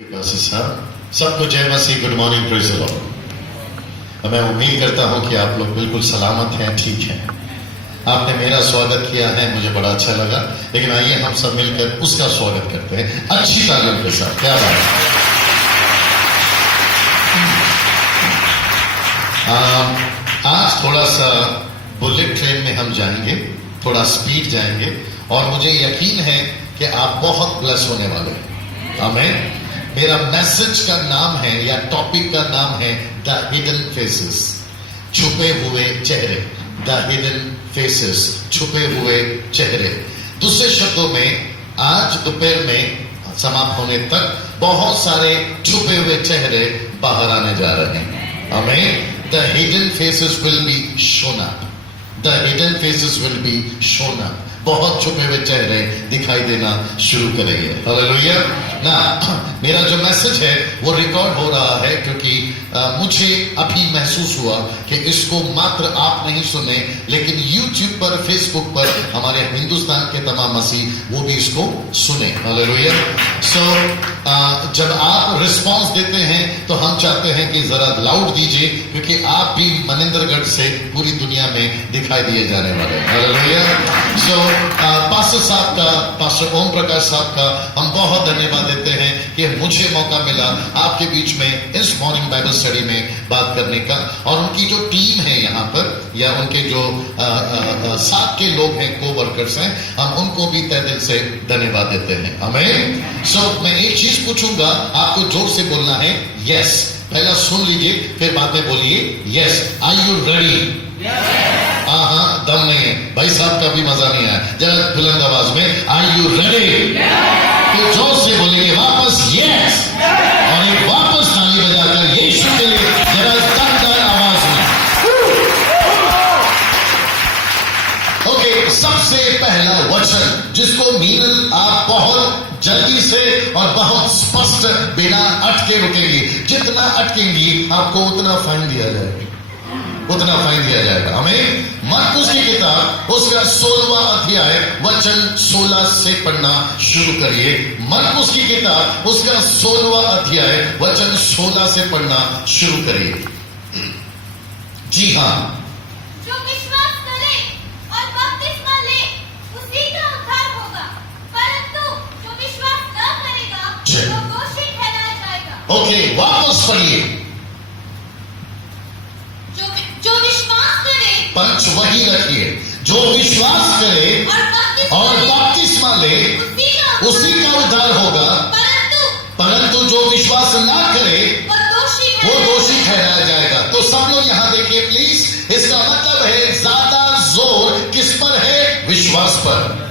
साहब सबको जय मसीह, good morning, praise the lord. मैं उम्मीद करता हूं कि आप लोग बिल्कुल सलामत हैं, ठीक हैं। आपने मेरा स्वागत किया है, मुझे बड़ा अच्छा लगा, लेकिन आइए हम सब मिलकर उसका स्वागत करते हैं अच्छी तालियों के साथ। क्या बात है। आज थोड़ा सा बुलेट ट्रेन में हम जाएंगे, थोड़ा स्पीड जाएंगे, और मुझे यकीन है कि आप बहुत ब्लेस होने वाले हैं। आमीन। मेरा मैसेज का नाम है या टॉपिक का नाम है द हिडन फेसेस, छुपे हुए चेहरे। द हिडन फेसेस, छुपे हुए चेहरे। दूसरे शब्दों में, आज दोपहर में समाप्त होने तक बहुत सारे छुपे हुए चेहरे बाहर आने जा रहे हैं। आमीन। The hidden faces will be shown up. The hidden faces will be shown up. बहुत छुपे हुए चेहरे दिखाई देना शुरू करेंगे। हालेलुया। ना, मेरा जो मैसेज है वो रिकॉर्ड हो रहा है, क्योंकि मुझे अभी महसूस हुआ कि इसको मात्र आप नहीं सुने, लेकिन YouTube पर, फेसबुक पर हमारे हिंदुस्तान के तमाम मसीह वो भी इसको सुने। हालेलुया। सो जब आप रिस्पांस देते हैं तो हम चाहते हैं कि जरा लाउड दीजिए, क्योंकि आप भी मनिंदरगढ़ से पूरी दुनिया में दिखाई दिए जाने वाले हैं। हालेलुया। सो पास्टर साहब का, पास्टर ओम प्रकाश साहब का हम बहुत धन्यवाद देते हैं कि मुझे मौका मिला आपके बीच में इस मॉर्निंग बाइबल स्टडी में बात करने का, और उनकी जो टीम है यहाँ पर, या उनके जो साथ के लोग हैं, को वर्कर्स हैं, हम उनको भी तहे दिल से धन्यवाद देते हैं। आमीन। सो मैं एक चीज पूछूंगा, आपको जोर से बोलना है यस। पहला सुन लीजिए, फिर बाद में बोलिए यस। Are you ready? हाँ, दम नहीं है भाई साहब का भी मजा नहीं आया। जरा बुलंद आवाज में आर यू रेडी? तो जोर से बोलेंगे वापस यस, और एक वापस ताली बजाकर यीशु के लिए जरा दमदार आवाज में। ओके, सबसे पहला वचन जिसको मीनल आप बहुत जल्दी से और बहुत स्पष्ट बिना अटके रुकेंगे। जितना अटकेंगी आपको उतना फाइन दिया जाएगा, उतना फाइन दिया जाएगा। हमें मरकुस की किताब उसका 16वां अध्याय वचन 16 से पढ़ना शुरू करिए। मरकुस की किताब उसका 16वां अध्याय वचन 16 से पढ़ना शुरू करिए। जी हाँ। जो विश्वास करे और बपतिस्मा ले उसी का उद्धार होगा, परंतु जो विश्वास न करेगा वो दोषी ठहराया जाएगा। ओके, वापस पढ़िए। जो विश्वास करे, पंच वही रखिए, जो विश्वास करे और बपतिस्मा ले उसी का उद्धार होगा, परंतु जो विश्वास ना करे वो दोषी ठहराया जाएगा। तो सब लोग यहां देखिए प्लीज। इसका मतलब है ज्यादा जोर किस पर है? विश्वास पर।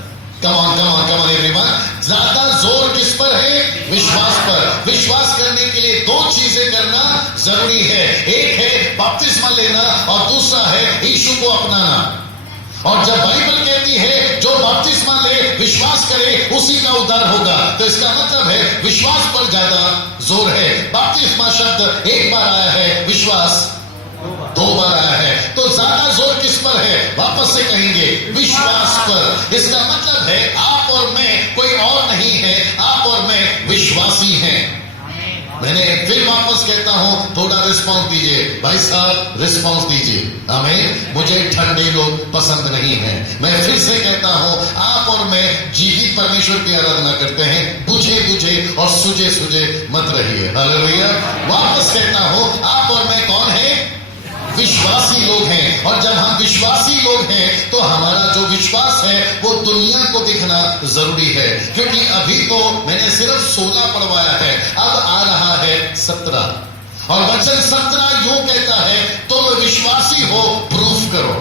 Come on everyone. ज्यादा जोर किस पर है? विश्वास पर। विश्वास करने के लिए दो चीजें करना जरूरी है। एक है बपतिस्मा लेना, और दूसरा है यीशु को अपनाना। और जब बाइबल कहती है जो बपतिस्मा ले, विश्वास करे, उसी का उद्धार होगा, तो इसका मतलब है विश्वास पर ज्यादा जोर है। बपतिस्मा शब्द एक बार आया है, विश्वास 2 बार आया है, तो ज्यादा जोर किस पर है? वापस से कहेंगे विश्वास पर। इसका मतलब है आप और मैं कोई और नहीं है, आप और मैं विश्वासी हैं। मैंने फिर वापस कहता हूं, थोड़ा रिस्पांस दीजिए भाई साहब, रिस्पांस दीजिए। आमीन। मुझे ठंडे लोग पसंद नहीं हैं। मैं फिर से कहता हूं, आप और मैं जीवित परमेश्वर की आराधना करते हैं, बुझे बुझे और सुजे सुजे मत रहिए। हालेलुया। वापस कहता हूं, आप और मैं कौन है? विश्वासी लोग हैं। और जब हम विश्वासी लोग हैं तो हमारा जो विश्वास है वो दुनिया को दिखना जरूरी है, क्योंकि अभी तो मैंने सिर्फ 16 पढ़वाया है, अब आ रहा है 17, और वचन 17 यूं कहता है, तुम विश्वासी हो, प्रूफ करो।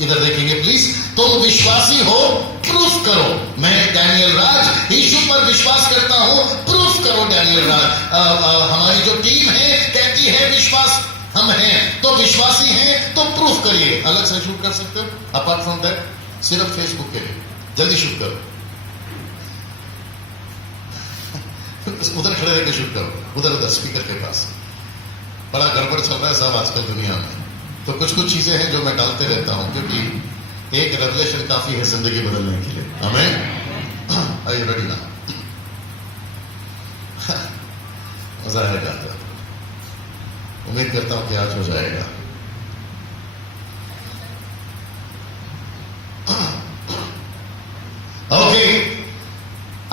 इधर देखेंगे प्लीज। तुम विश्वासी हो, प्रूफ करो। मैं डैनियल राज यीशु पर विश्वास करता हूं, प्रूफ करो डैनियल राज। हमारी जो टीम है कहती है विश्वास हम हैं, तो विश्वासी हैं तो प्रूफ करिए। अलग से शूट कर सकते हो, अपार्ट फ्रॉम दैट, सिर्फ फेसबुक के लिए जल्दी शूट करो। उधर खड़े रहकर शूट करो, उधर स्पीकर के पास। बड़ा गड़बड़ चल रहा है साहब आजकल दुनिया में, तो कुछ चीजें हैं जो मैं डालते रहता हूं, क्योंकि एक रेवलेशन काफी है जिंदगी बदलने के लिए। आमीन। Are you ready now? मजा आएगा। उम्मीद करता हूं कि आज हो जाएगा। ओके,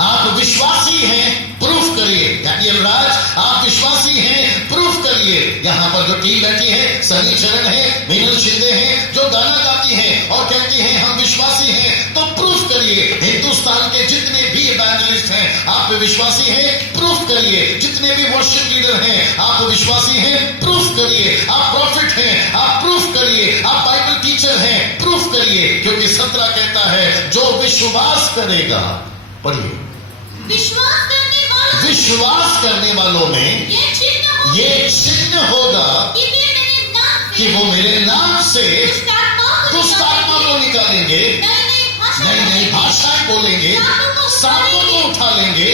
आप विश्वासी हैं, प्रूफ करिए। राज, आप विश्वासी हैं, प्रूफ करिए। यहां पर जो टीम बैठी है, सनी चरण है, मीनल शिंदे हैं, जो गाना गाती हैं और कहती हैं हम विश्वासी हैं, तो प्रूफ करिए। हिंदुस्तान के जितने भी इवेंजलिस्ट हैं, आप विश्वासी हैं, प्रूफ करिए। जितने भी वर्शिप लीडर हैं, आप विश्वासी हैं, प्रूफ करिए। आप प्रॉफिट हैं, आप प्रूफ करिए। आप बाइबल टीचर हैं, प्रूफ करिए। क्योंकि 17 कहता है जो विश्वास करेगा, पढ़िए, विश्वास करने वालों में ये चिन्ह होगा कि वो मेरे नाम से दुष्ट आत्मा को निकालेंगे, नई नई भाषाएं बोलेंगे, सांपों को उठा लेंगे,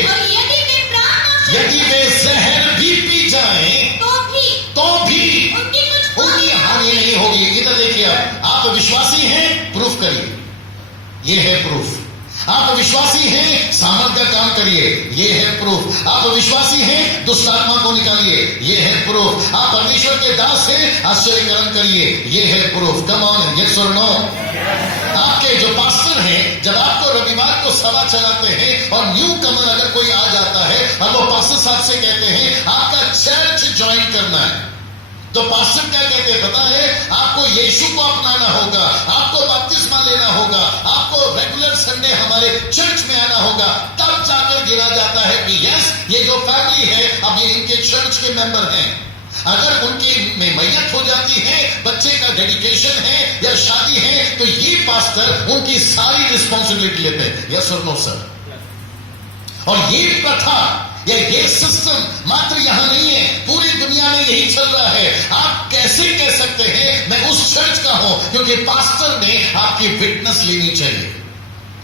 यदि वे जहर भी पी जाएं तो भी उनकी हानि नहीं होगी। इधर देखिए, आप विश्वासी हैं, प्रूफ करिए, ये है प्रूफ। आप विश्वासी हैं, सामर्थ्य का काम करिए, ये है प्रूफ। आप विश्वासी हैं, दुष्ट आत्मा को निकालिए, ये है प्रूफ। आप परमेश्वर के दास हैं, आश्चर्यकरण करिए, ये है प्रूफ। कम ऑन, यस और नो। आपके जो पास्टर हैं, जब आपको रविवार को सभा चलाते हैं और न्यू कमर अगर कोई आ जाता है और वो पास्टर साहब से कहते हैं आपका चर्च ज्वाइन करना है, तो पास्टर क्या कहते हैं पता है? आपको यीशु को अपनाना होगा, आपको बपतिस्मा लेना होगा, आपको रेगुलर संडे हमारे चर्च में आना होगा। तब जाकर गिना जाता है कि यस, ये जो फैमिली है अब ये इनके चर्च के मेंबर हैं। अगर उनकी में मैयत हो जाती है, बच्चे का डेडिकेशन है या शादी है, तो ये पास्टर उनकी सारी रिस्पॉन्सिबिलिटी लेते हैं। यस और नो सर? और ये प्रथा या ये सिस्टम मात्र यहां नहीं है, पूरी दुनिया में यही चल रहा है। आप कैसे कह सकते हैं मैं उस चर्च का हूं? क्योंकि पास्टर ने आपकी विटनेस लेनी चाहिए,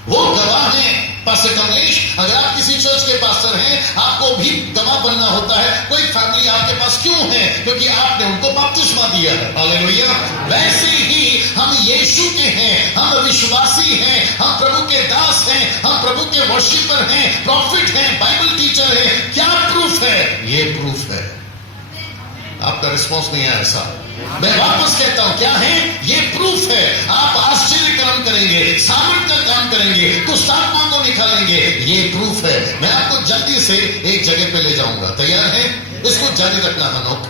वो गवाह हैं। पास्टर कमलेश, अगर आप किसी चर्च के पास्टर हैं, आपको भी गवाह बनना होता है। कोई फैमिली आपके पास क्यों है? क्योंकि आपने उनको बपतिस्मा दिया है। हालेलुया। वैसे ही हम यीशु के हैं, हम विश्वासी हैं, हम प्रभु के दास हैं, हम प्रभु के वर्शिपर हैं, प्रॉफिट हैं, बाइबल टीचर हैं। क्या प्रूफ है? ये प्रूफ है। आपका रिस्पॉन्स नहीं है ऐसा। मैं वापस कहता हूं, क्या है? ये प्रूफ है। आप आश्चर्य कर्म करेंगे, सामर्थ का काम करेंगे, दुष्ट आत्मा को निकालेंगे, ये प्रूफ है। मैं आपको जल्दी से एक जगह पे ले जाऊंगा, तैयार है? इसको जारी रखना हनोक।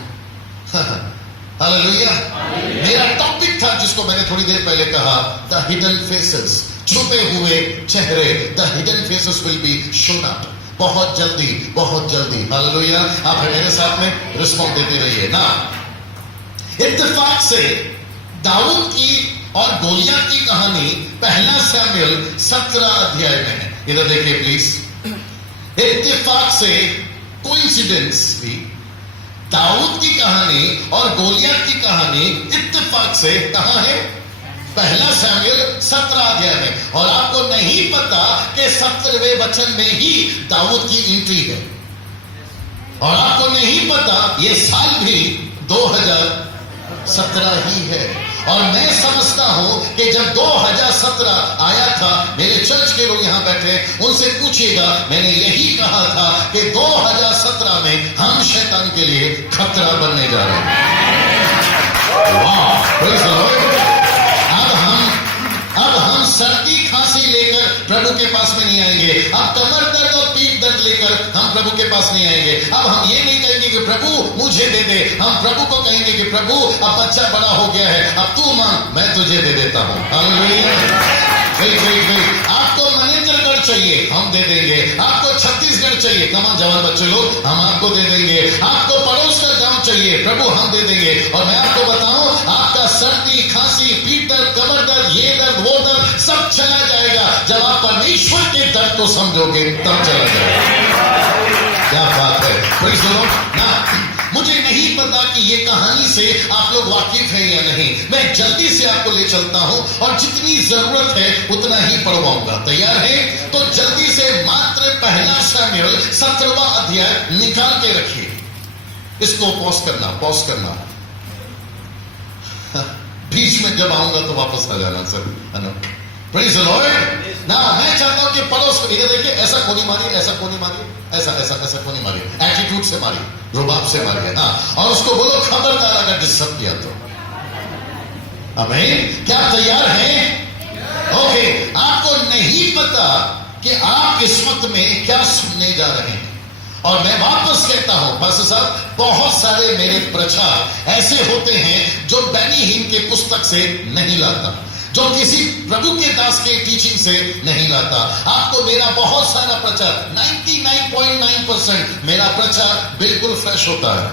हालेलुया। मेरा टॉपिक था जिसको मैंने थोड़ी देर पहले कहा, द हिडन फेसेस, छुपे हुए चेहरे। The hidden faces will be shown up बहुत जल्दी, बहुत जल्दी। हालेलुया। आप मेरे साथ में रिस्पॉन्स देते रहिए ना। इत्तेफाक से दाऊद की और गोलियत की कहानी पहला शमूएल 17 अध्याय में है। इधर देखिए प्लीज। इत्तेफाक से, कोइंसिडेंसली, दाऊद की कहानी और गोलियत की कहानी इत्तेफाक से कहां है? पहला शमूएल 17 अध्याय में। और आपको नहीं पता कि 17वें वचन में ही दाऊद की एंट्री है। और आपको नहीं पता ये साल भी 2017 ही है। और मैं समझता हूं कि जब 2017 आया था, मेरे चर्च के लोग यहां बैठे, उनसे पूछिएगा, मैंने यही कहा था कि 2017 में हम शैतान के लिए खतरा बनने जा रहे हैं। वाह, प्रेज़ द लॉर्ड। अब हम सर्दी खांसी लेकर प्रभु के पास में नहीं आएंगे। अब कमर दर्द और पीठ दर्द लेकर हम प्रभु के पास नहीं आएंगे। अब हम ये नहीं कहेंगे कि प्रभु मुझे दे दे, हम प्रभु को कहेंगे कि प्रभु अब बच्चा बड़ा हो गया है, अब तू मांग, मैं तुझे दे देता हूं। आपको मनेंद्रगढ़ चाहिए, हम दे देंगे। आपको छत्तीसगढ़ चाहिए, तमाम जवान बच्चे लोग, हम आपको दे देंगे। आपको पड़ोस का गांव चाहिए, प्रभु हम दे देंगे। और मैं आपको बताऊं, आपका सर्दी खांसी, पीठ दर्द, कमर दर्द, ये दर्द, वो दर्द सब चला जाएगा जब आप परमेश्वर के दर्द को समझोगे, तब चला जाएगा। क्या बात है, प्रेज़ द लॉर्ड ना। मुझे नहीं पता कि ये कहानी से आप लोग वाकिफ हैं या नहीं। मैं जल्दी से आपको ले चलता हूं और जितनी जरूरत है उतना ही पढ़वाऊंगा। तैयार है? तो जल्दी से मात्र पहला शमूएल 17वां अध्याय निकाल के रखिए। इसको पॉज करना। बीच में जब आऊंगा तो वापस आ जाना सर, है ना? Praise the Lord. नाउ मैं चाहता हूं कि पड़ोस को इधर देखिए, ऐसा कोनी मारिए, ऐसा कोनी मारिए, ऐसा ऐसा ऐसा कोनी मारिए, एटीट्यूड से मारिए, रुबाब से मारिए, हाँ, और उसको बोलो खबरदार अगर डिस्टर्ब किया तो। आमीन। क्या आप तैयार हैं? ओके। आपको नहीं पता कि आप इस वक्त में क्या सुनने जा रहे हैं, और मैं वापस कहता हूं पास्टर साहब, बहुत सारे मेरे प्रचार ऐसे होते हैं जो बेनी हिन के पुस्तक से नहीं लाता, जो किसी प्रभु के दास के टीचिंग से नहीं लाता। आपको मेरा बहुत सारा प्रचार 99.9% मेरा प्रचार बिल्कुल फ्रेश होता है।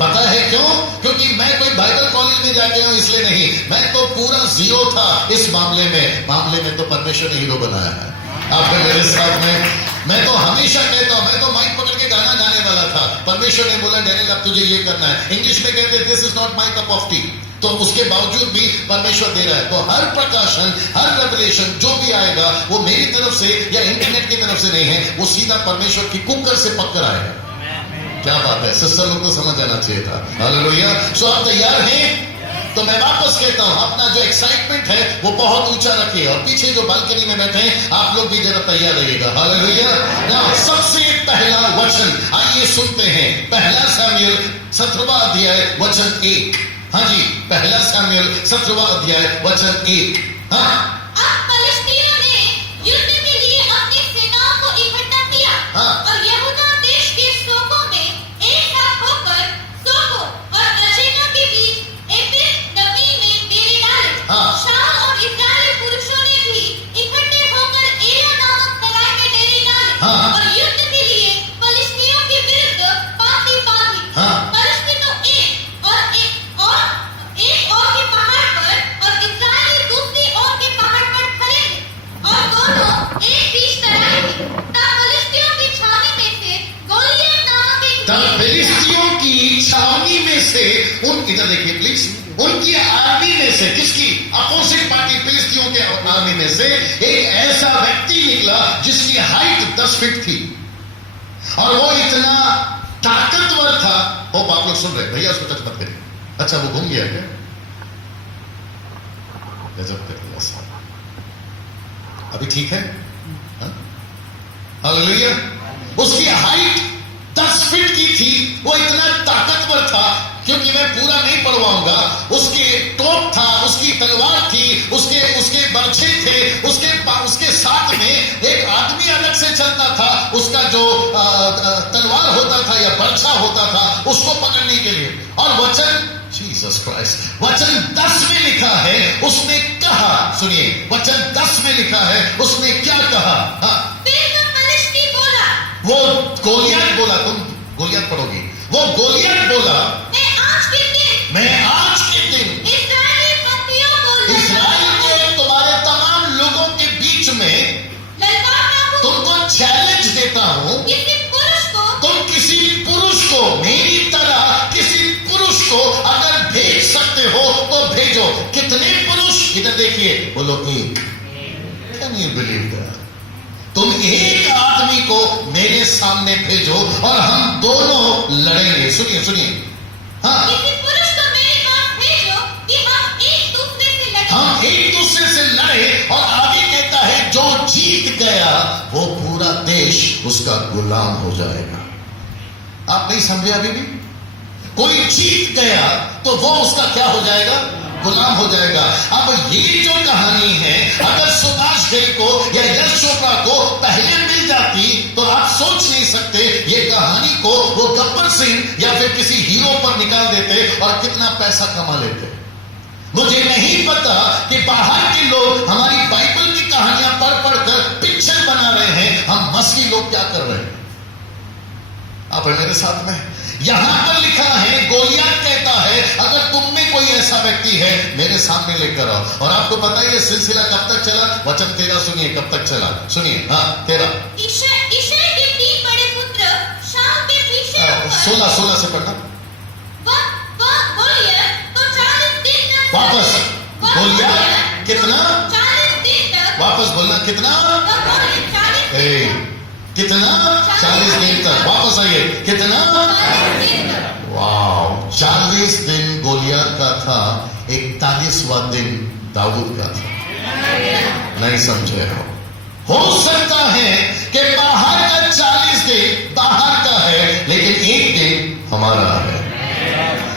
पता है क्यों? क्योंकि मैं कोई बाइबल कॉलेज में जाके हूं इसलिए नहीं, मैं तो पूरा जीरो था इस मामले में तो परमेश्वर ने हीरो बनाया है। आपके मेरे साथ में मैं तो हमेशा कहता हूं, मैं तो माइक पकड़ के गाना गाने वाला था, परमेश्वर ने बोला डैनियल अब तुझे ये करना है। इंग्लिश में कहते this is not my cup of T, तो उसके बावजूद भी परमेश्वर दे रहा है। तो हर प्रकाशन, हर रेवलेशन जो भी आएगा वो मेरी तरफ से या इंटरनेट की तरफ से नहीं है, वो सीधा परमेश्वर की कुकर से पककर आएगा। क्या बात है, सिस्टर लोग को समझ आना चाहिए था। हालेलुया। सो आप तैयार हैं? तो मैं वापस कहता हूं, अपना जो एक्साइटमेंट है वो बहुत ऊंचा रखिए, और पीछे जो बालकनी में बैठे हैं आप लोग भी जरा तैयार रहिएगा। हालेलुया। नाउ सबसे पहला वचन आइए सुनते हैं, पहला शमूएल 17वां अध्याय वचन 1। हाँ जी, पहला शमूएल 17वां अध्याय वचन 1। हाँ। अब फिलिस्तीनियों ने युद्ध के लिए अपनी सेनाओं को इकट्ठा किया, हाँ। और यहूदा देश के सोको में एक साथ होकर सोको और अजेना के बीच एपिस नबी में डेरे डाले। हाँ। शाऊल और इस्राएली पुरुषों ने भी इकट्ठे होकर एला नामक तराई में डेरे डाले, हाँ। और युद्ध के लिए फिलिस्तीनियों के विरुद्ध पांति बांधी। हाँ। फिलिस्ती तो एक और के पहाड़ पर और इस्राएली दूसरी ओर के पहाड़ पर खड़े थे, और दोनों एक बीच तराई में। तब फिलिस्तियों की छावनी में से गोलियत नामक एक तब फिलिस्तियों की छावनी में से इधर देखिए प्लीज, उनकी आर्मी में से, किसकी? अपोजिट पार्टी फिलिस्तियों के आर्मी में से एक ऐसा व्यक्ति निकला जिसकी हाइट 10 फीट थी, और वो इतना ताकतवर था। होप आप लोग सुन रहे, भैया उसको टच मत करिए। अच्छा वो घूम गया क्या? गजब कर दिया साहब। अभी ठीक है? हालेलुया। उसकी हाइट 10 फीट की थी, वो इतना ताकतवर था, क्योंकि मैं पूरा नहीं पढ़वाऊंगा। उसके टोप था, उसकी तलवार थी, उसके बर्छे थे, उसके साथ में एक आदमी अलग से चलता था, उसका जो तलवार होता था या बर्छा होता था उसको पकड़ने के लिए। और वचन जीसस क्राइस्ट, वचन 10 में लिखा है, उसने कहा, सुनिए, वचन 10 में लिखा है, उसने क्या कहा? हाँ। वो गोलियत बोला, तुम गोलियत पढ़ोगी, वो गोलियत बोला, मैं आज के दिन इस्राएल के तुम्हारे तमाम लोगों के बीच में तुमको चैलेंज देता हूं, तुम किसी पुरुष को, मेरी तरह किसी पुरुष को अगर भेज सकते हो तो भेजो। कितने पुरुष? इधर देखिए, बोलो एक। Can you believe that? तुम एक आदमी को मेरे सामने भेजो और हम दोनों लड़ेंगे। सुनिए सुनिए, हाँ, पुरुष को मेरे पास भेजो कि हम एक दूसरे से लड़े, और आगे कहता है जो जीत गया वो पूरा देश उसका गुलाम हो जाएगा। आप नहीं समझे अभी भी? कोई जीत गया तो वो उसका क्या हो जाएगा? गुलाम हो जाएगा। अब ये जो कहानी है, अगर सुभाष घई को या यश चोपड़ा को पहले मिल जाती तो आप सोच नहीं सकते ये कहानी को वो गब्बर सिंह या फिर किसी हीरो पर निकाल देते और कितना पैसा कमा लेते। मुझे नहीं पता कि बाहर के लोग हमारी बाइबल की कहानियां पढ़ कर पिक्चर बना रहे हैं, हम मसीही लोग क्या कर रहे हैं? आप मेरे साथ में, यहां पर लिखा है, गोलियत कहता है अगर तुम में कोई ऐसा व्यक्ति है मेरे सामने लेकर आओ। और आपको पता है ये सिलसिला कब तक चला? वचन 13 सुनिए, कब तक चला? सुनिए, हाँ 13। ईशै के 3 बड़े पुत्र शाऊल के पीछे 16 से पढ़ना तो 40 दिन तक वापस। गोलियत कितना? 40 दिन तक वापस बोलना, कितना? कितना? 40 दिन तक। वापस आइए, कितना? वाह, 40 दिन गोलियत का था, 41वां दिन दाऊद का था। नहीं समझे हो सकता है कि बाहर का 40 दिन बाहर का है, लेकिन एक दिन हमारा है।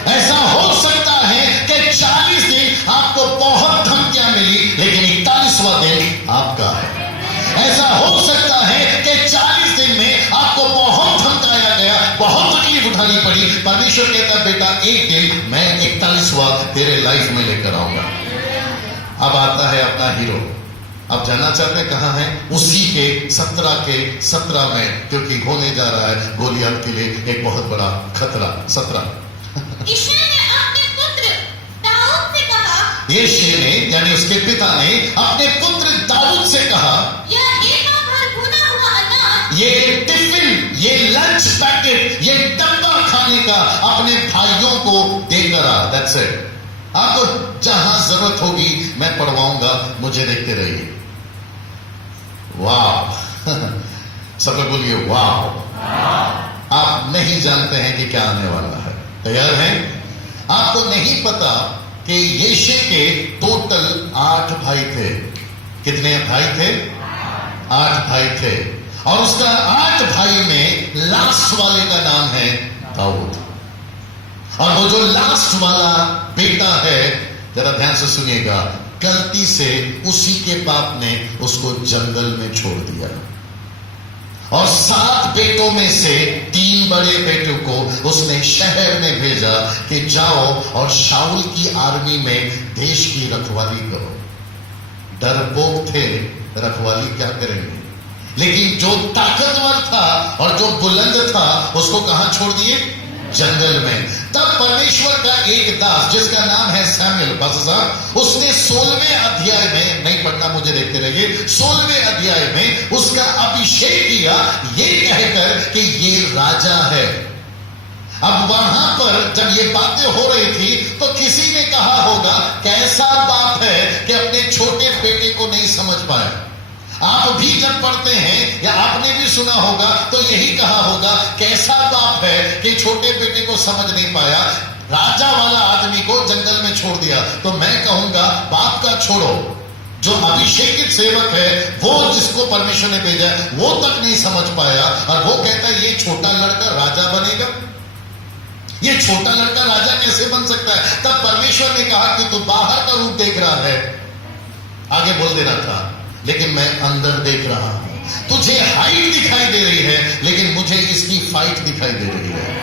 ऐसा हो सकता है कि 40 दिन आपको बहुत धमकियां मिली, लेकिन 41वां दिन आपका है। ऐसा हो सकता है कि 40 दिन में आपको बहुत धमकाया गया, बहुत तकलीफ उठानी पड़ी। परमेश्वर कहता बेटा एक दिन मैं 41वां तेरे लाइफ में लेकर आऊंगा। अब आता है अपना हीरो। अब जानना चाहते हैं कहां है? उसी के 17 में, क्योंकि होने जा रहा है गोलियत के लिए एक बहुत बड़ा खतरा। 17 यिशै ने अपने पुत्र दाऊद से कहा, यिशै ने यानी उसके पिता ने अपने पुत्र दाऊद से कहा, यह एका भर भुना हुआ अनाज, ये टिफिन, ये लंच पैकेट, ये डब्बा खाने का अपने भाइयों को देकर आ। That's it. आपको जहां जरूरत होगी मैं पढ़वाऊंगा, मुझे देखते रहिए। वाह सब लोग बोलिए वाह। आप नहीं जानते हैं कि क्या आने वाला है। तैयार हैं? आपको नहीं पता कि यिशै के टोटल 8 भाई थे। कितने भाई थे? 8 भाई थे। और उसका 8 भाई में लास्ट वाले का नाम है दाऊद। और वो जो लास्ट वाला बेटा है, जरा ध्यान से सुनिएगा, गलती से उसी के बाप ने उसको जंगल में छोड़ दिया। और 7 बेटों में से 3 बड़े बेटों को उसने शहर में भेजा कि जाओ और शाऊल की आर्मी में देश की रखवाली करो। डरपोक थे, रखवाली क्या करेंगे? लेकिन जो ताकतवर था और जो बुलंद था उसको कहां छोड़ दिए? जंगल में। तब परमेश्वर का एक दास जिसका नाम है सैमुएल, उसने 16वें अध्याय में, नहीं पढ़ना मुझे देखते रहिए, 16वें अध्याय में उसका अभिषेक किया ये कहकर कि ये राजा है। अब वहां पर जब ये बातें हो रही थी तो किसी ने कहा होगा कैसा बाप है कि अपने छोटे बेटे को नहीं समझ पाए। आप भी जब पढ़ते हैं या आपने भी सुना होगा तो यही कहा होगा कैसा बाप है कि छोटे बेटे को समझ नहीं पाया, राजा वाला आदमी को जंगल में छोड़ दिया। तो मैं कहूंगा बाप का छोड़ो, जो अभिषेकित सेवक है वो जिसको परमेश्वर ने भेजा वो तक नहीं समझ पाया, और वो कहता है ये छोटा लड़का राजा बनेगा। ये छोटा लड़का राजा कैसे बन सकता है? तब परमेश्वर ने कहा कि तू बाहर का रूप देख रहा है, आगे बोल देना था, लेकिन मैं अंदर देख रहा हूं। तुझे हाइट दिखाई दे रही है, लेकिन मुझे इसकी फाइट दिखाई दे रही है।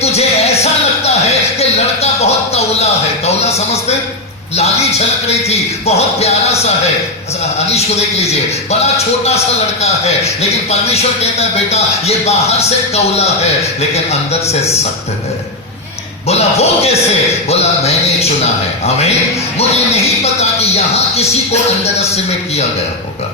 तुझे ऐसा लगता है कि लड़का बहुत तौला है। तौला समझते? लाली झलक रही थी, बहुत प्यारा सा है। अनीश को देख लीजिए, बड़ा छोटा सा लड़का है, लेकिन परमेश्वर कहता है बेटा ये बाहर से तौला है लेकिन अंदर से सख्त है। बोला वो कैसे? बोला मैंने चुना है। आमीन। मुझे नहीं पता कि यहां किसी को अंडर एस्टिमेट किया गया होगा,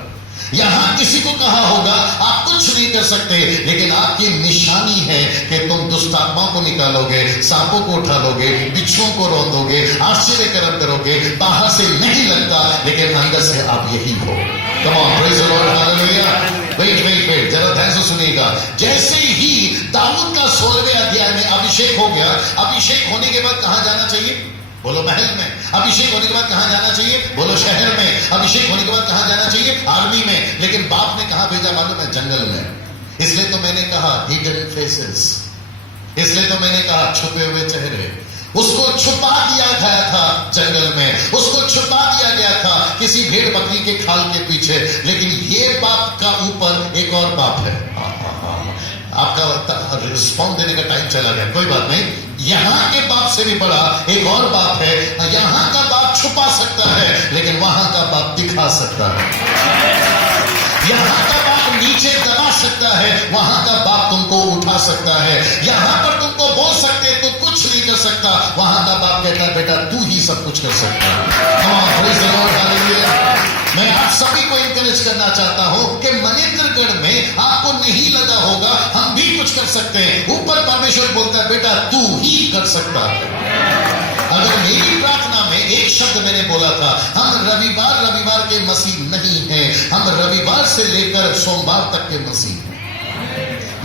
यहां किसी को कहा होगा आप कुछ नहीं कर सकते, लेकिन आपकी निशानी है कि तुम दुष्ट आत्माओं को निकालोगे, सांपों को उठा लोगे, बिच्छुओं को रौंदोगे, आश्चर्य कर्म करोगे। बाहर से नहीं लगता लेकिन अंदर से आप यही हो। Come on, praise the Lord, hallelujah. Wait, जरा ध्यान से सुनिएगा। जैसे ही दाऊद का 16वें अध्याय में अभिषेक हो गया, अभिषेक होने के बाद कहां जाना चाहिए? बोलो महल में। अभिषेक होने के बाद कहां जाना चाहिए? बोलो शहर में। अभिषेक होने के बाद कहां जाना चाहिए? आर्मी में। लेकिन बाप ने कहां भेजा मालूम है? जंगल में। इसलिए तो मैंने कहा हिडन फेसेस, इसलिए तो मैंने कहा छुपे हुए चेहरे। उसको छुपा दिया गया था जंगल में, उसको छुपा दिया गया था किसी भेड़ बकरी के खाल के पीछे। लेकिन ये बाप का ऊपर एक और बाप है। आपका रिस्पॉन्स देने का टाइम चला गया, कोई बात नहीं। यहां के बाप से भी बड़ा एक और बाप है। यहां का बाप छुपा सकता है लेकिन वहां का बाप दिखा सकता है। यहां का बाप नीचे दबा सकता है, वहां का बाप तुमको उठा सकता है। यहां पर तुमको बोल सकते तू कुछ नहीं कर सकता, वहां का बाप कहता है बेटा तू ही सब कुछ कर सकता है। मैं आप सभी को इंकरेज करना चाहता हूं कि मनेंद्रगढ़ में आपको नहीं लगा होगा हम भी कुछ कर सकते हैं। ऊपर परमेश्वर बोलता है बेटा तू ही कर सकता है। अगर मेरी प्रार्थना में एक शब्द मैंने बोला था, हम रविवार के मसीह नहीं हैं, हम रविवार से लेकर सोमवार तक के मसीह हैं।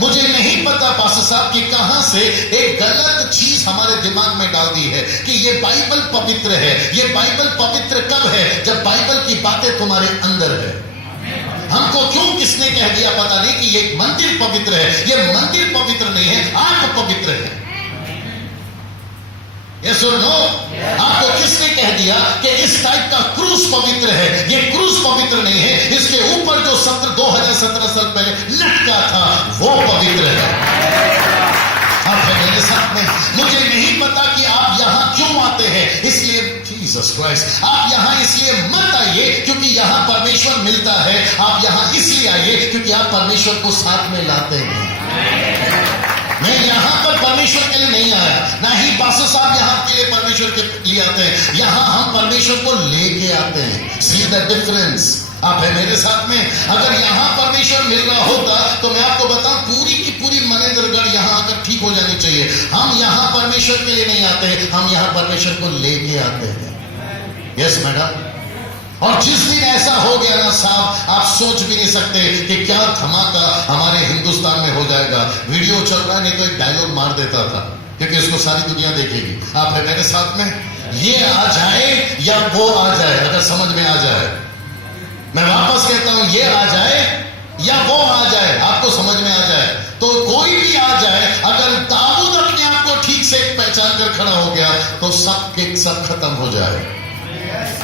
मुझे नहीं पता पास्टर साहब कि कहां से एक गलत चीज हमारे दिमाग में डाल दी है कि ये बाइबल पवित्र है। ये बाइबल पवित्र कब है? जब बाइबल की बातें तुम्हारे अंदर है। हमको क्यों किसने कह दिया पता नहीं कि ये मंदिर पवित्र है। ये मंदिर पवित्र नहीं है, आप पवित्र है। यस और नो? आपको किसने कह दिया कि इस टाइप का क्रूस पवित्र है? ये क्रूस पवित्र नहीं है। इसके ऊपर जो 2017 साल पहले लटका था वो पवित्र है। आप है मेरे साथ में। मुझे नहीं पता कि आप यहां क्यों आते हैं, इसलिए जीसस क्राइस्ट आप यहां इसलिए मत आइए क्योंकि यहां परमेश्वर मिलता है। आप यहां इसलिए आइए क्योंकि आप परमेश्वर को साथ में लाते हैं। मैं यहां पर परमेश्वर के लिए नहीं आया, ना ही पास्टर साहब यहां के लिए परमेश्वर के लिए आते हैं। यहां हम परमेश्वर को लेके आते हैं। See the difference. आप है मेरे साथ में। अगर यहां परमेश्वर मिल रहा होता तो मैं आपको बताऊं पूरी की पूरी मनेंद्रगढ़ यहां आकर ठीक हो जानी चाहिए। हम यहां परमेश्वर के लिए नहीं आते, हम यहां परमेश्वर को लेके आते हैं। Yes madam. और जिस दिन ऐसा हो गया ना साहब, आप सोच भी नहीं सकते कि क्या धमाका हमारे हिंदुस्तान में हो जाएगा। वीडियो चल रहा है, नहीं तो एक डायलॉग मार देता था क्योंकि उसको सारी दुनिया देखेगी। आप है मेरे साथ में। ये आ जाए या वो आ जाए, अगर समझ में आ जाए, मैं वापस कहता हूं, ये आ जाए या वो आ जाए, आपको समझ में आ जाए तो कोई भी आ जाए। अगर दाऊद अपने आप को ठीक से पहचान कर खड़ा हो गया तो सब के सब खत्म हो जाए,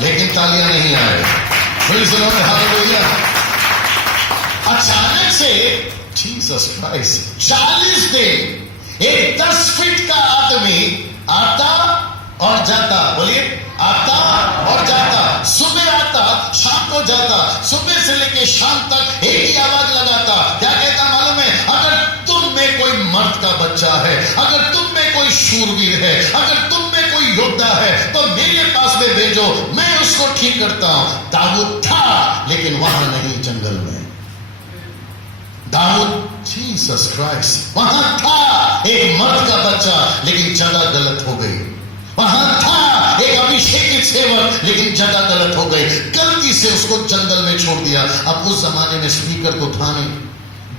लेकिन तालियां नहीं आए। हालेलुया। अचानक से जीसस क्राइस्ट 40 दिन एक 10 फीट का आदमी आता और जाता। बोलिए, आता और जाता। सुबह आता, शाम को जाता। सुबह से लेके शाम तक एक ही आवाज लगाता। क्या कहता मालूम है? अगर तुम में कोई मर्द का बच्चा है, अगर तुम में कोई शूरवीर है, अगर तुम में कोई योद्धा है तो मेरे पास में भेजो, मैं उसको ठीक करता हूं। दाऊद था लेकिन वहां नहीं, जंगल में। दाऊद जीसस क्राइस्ट वहां था एक मर्द का बच्चा, लेकिन जगह गलत हो गई। वहां था एक अभिषेकित सेवक, लेकिन जगह गलत हो गई। गलती से उसको जंगल में छोड़ दिया। अब उस जमाने में स्पीकर तो था नहीं,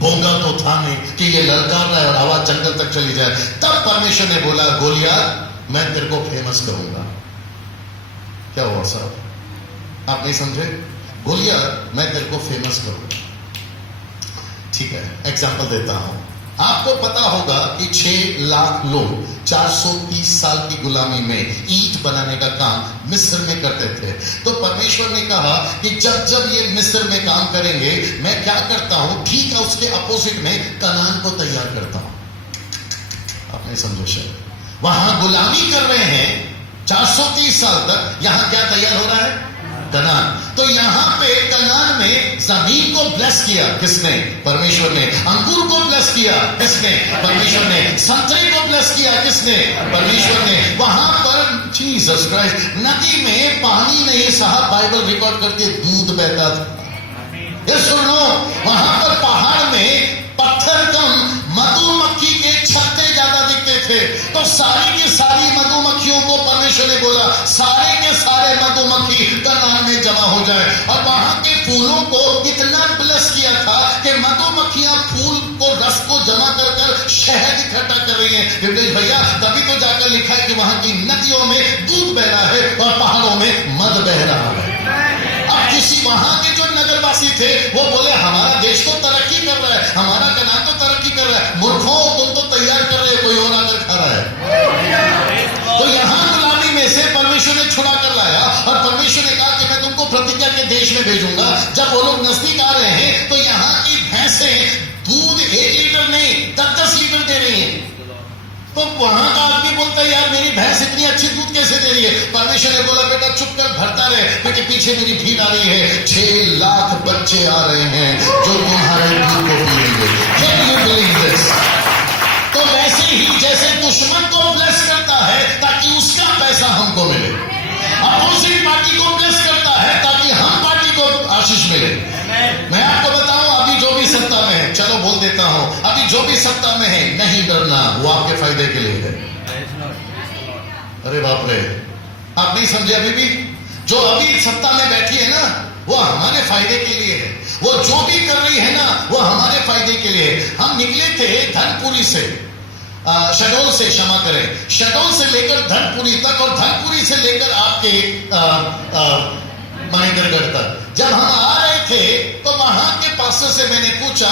बोंगा तो था नहीं कि ये ललकार रहा है और आवाज जंगल तक चली जाए। तब परमेश्वर ने बोला, गोलियत मैं तेरे को फेमस करूंगा। क्या हुआ साहब? आप नहीं समझे? गोलियत मैं तेरे को फेमस करूंगा। ठीक है, एग्जाम्पल देता हूं। आपको पता होगा कि 6 लाख लोग 430 साल की गुलामी में ईंट बनाने का काम मिस्र में करते थे। तो परमेश्वर ने कहा कि जब जब ये मिस्र में काम करेंगे, मैं क्या करता हूं, ठीक है उसके अपोजिट में कनान को तैयार करता हूं। आपने समझो शायद, वहां गुलामी कर रहे हैं 430 साल तक, यहां क्या तैयार हो रहा है? कनान। तो यहां पे कनान में जमीन को ब्लेस किया किसने? परमेश्वर ने। अंगूर को ब्लेस किया किसने? परमेश्वर ने। संतरे को ब्लेस किया किसने? परमेश्वर ने। वहां पर जीसस क्राइस्ट नदी में पानी नहीं साहब, बाइबल रिकॉर्ड करके दूध बहता था। ये सुनो, वहां पर पहाड़ में पत्थर कम, मधुमक्खी के छत्ते ज्यादा दिखते थे। तो सारी की सारी मधुमक्खियों को परमेश्वर ने बोला, सारे के सारे मधुमक्खी कनान में जमा हो जाए। और वहां के फूलों को इतना ब्लेस किया था कि मधुमक्खियां फूल को, रस को जमा कर कर शहद इकट्ठा कर रही हैं। क्योंकि भैया तभी तो जाकर लिखा है कि वहां की नदियों में दूध बह रहा है और पहाड़ों में मध बह रहा है। अब किसी वहां के जो नगरवासी थे वो बोले, हमारा देश तो तरक्की कर रहा है, हमारा कनान तो तरक्की कर रहा है। मूर्खों, तुम तो तैयार कर रहे हो, कोई और आकर खा रहा है। तो यहां गुलामी में से परमेश्वर ने छुड़ा कर लाया और परमेश्वर ने कहा कि मैं तुमको प्रतिज्ञा के देश में भेजूंगा। जब वो लोग नजदीक आ रहे हैं तो यहाँ की भैंसें दूध 1 लीटर नहीं 10-10 लीटर दे रही हैं। तो वहां का आदमी बोलता है, यार मेरी भैंस इतनी अच्छी दूध कैसे दे रही है? परमेश्वर ने बोला, बेटा चुप कर, भरता रहे, क्योंकि पीछे मेरी भीड़ आ रही है। 6 लाख बच्चे आ रहे हैं जो तुम्हारे दूध को पिएंगे। Can you believe this? तो वैसे ही जैसे दुश्मन को ब्लेस करता है ताकि उसका पैसा हमको मिले, अपोजिट पार्टी को ब्लेस करता है ताकि हम पार्टी को आशीष मिले। मैं आपको बताऊं, अभी जो भी सत्ता में है, चलो बोल देता हूं, अभी जो भी सत्ता में है, नहीं डरना, वो आपके फायदे के लिए है। अरे बाप रे, आप नहीं समझे? अभी भी जो अभी सत्ता में बैठी है ना, वो हमारे फायदे के लिए है। वो जो भी कर रही है ना, वो हमारे फायदे के लिए है। हम निकले थे धनपुरी से, शहडोल से, क्षमा करें, शहडोल से लेकर धनपुरी तक और धनपुरी से लेकर आपके महेंद्रगढ़ तक। जब हम आ रहे थे तो वहां के पास्टर से मैंने पूछा,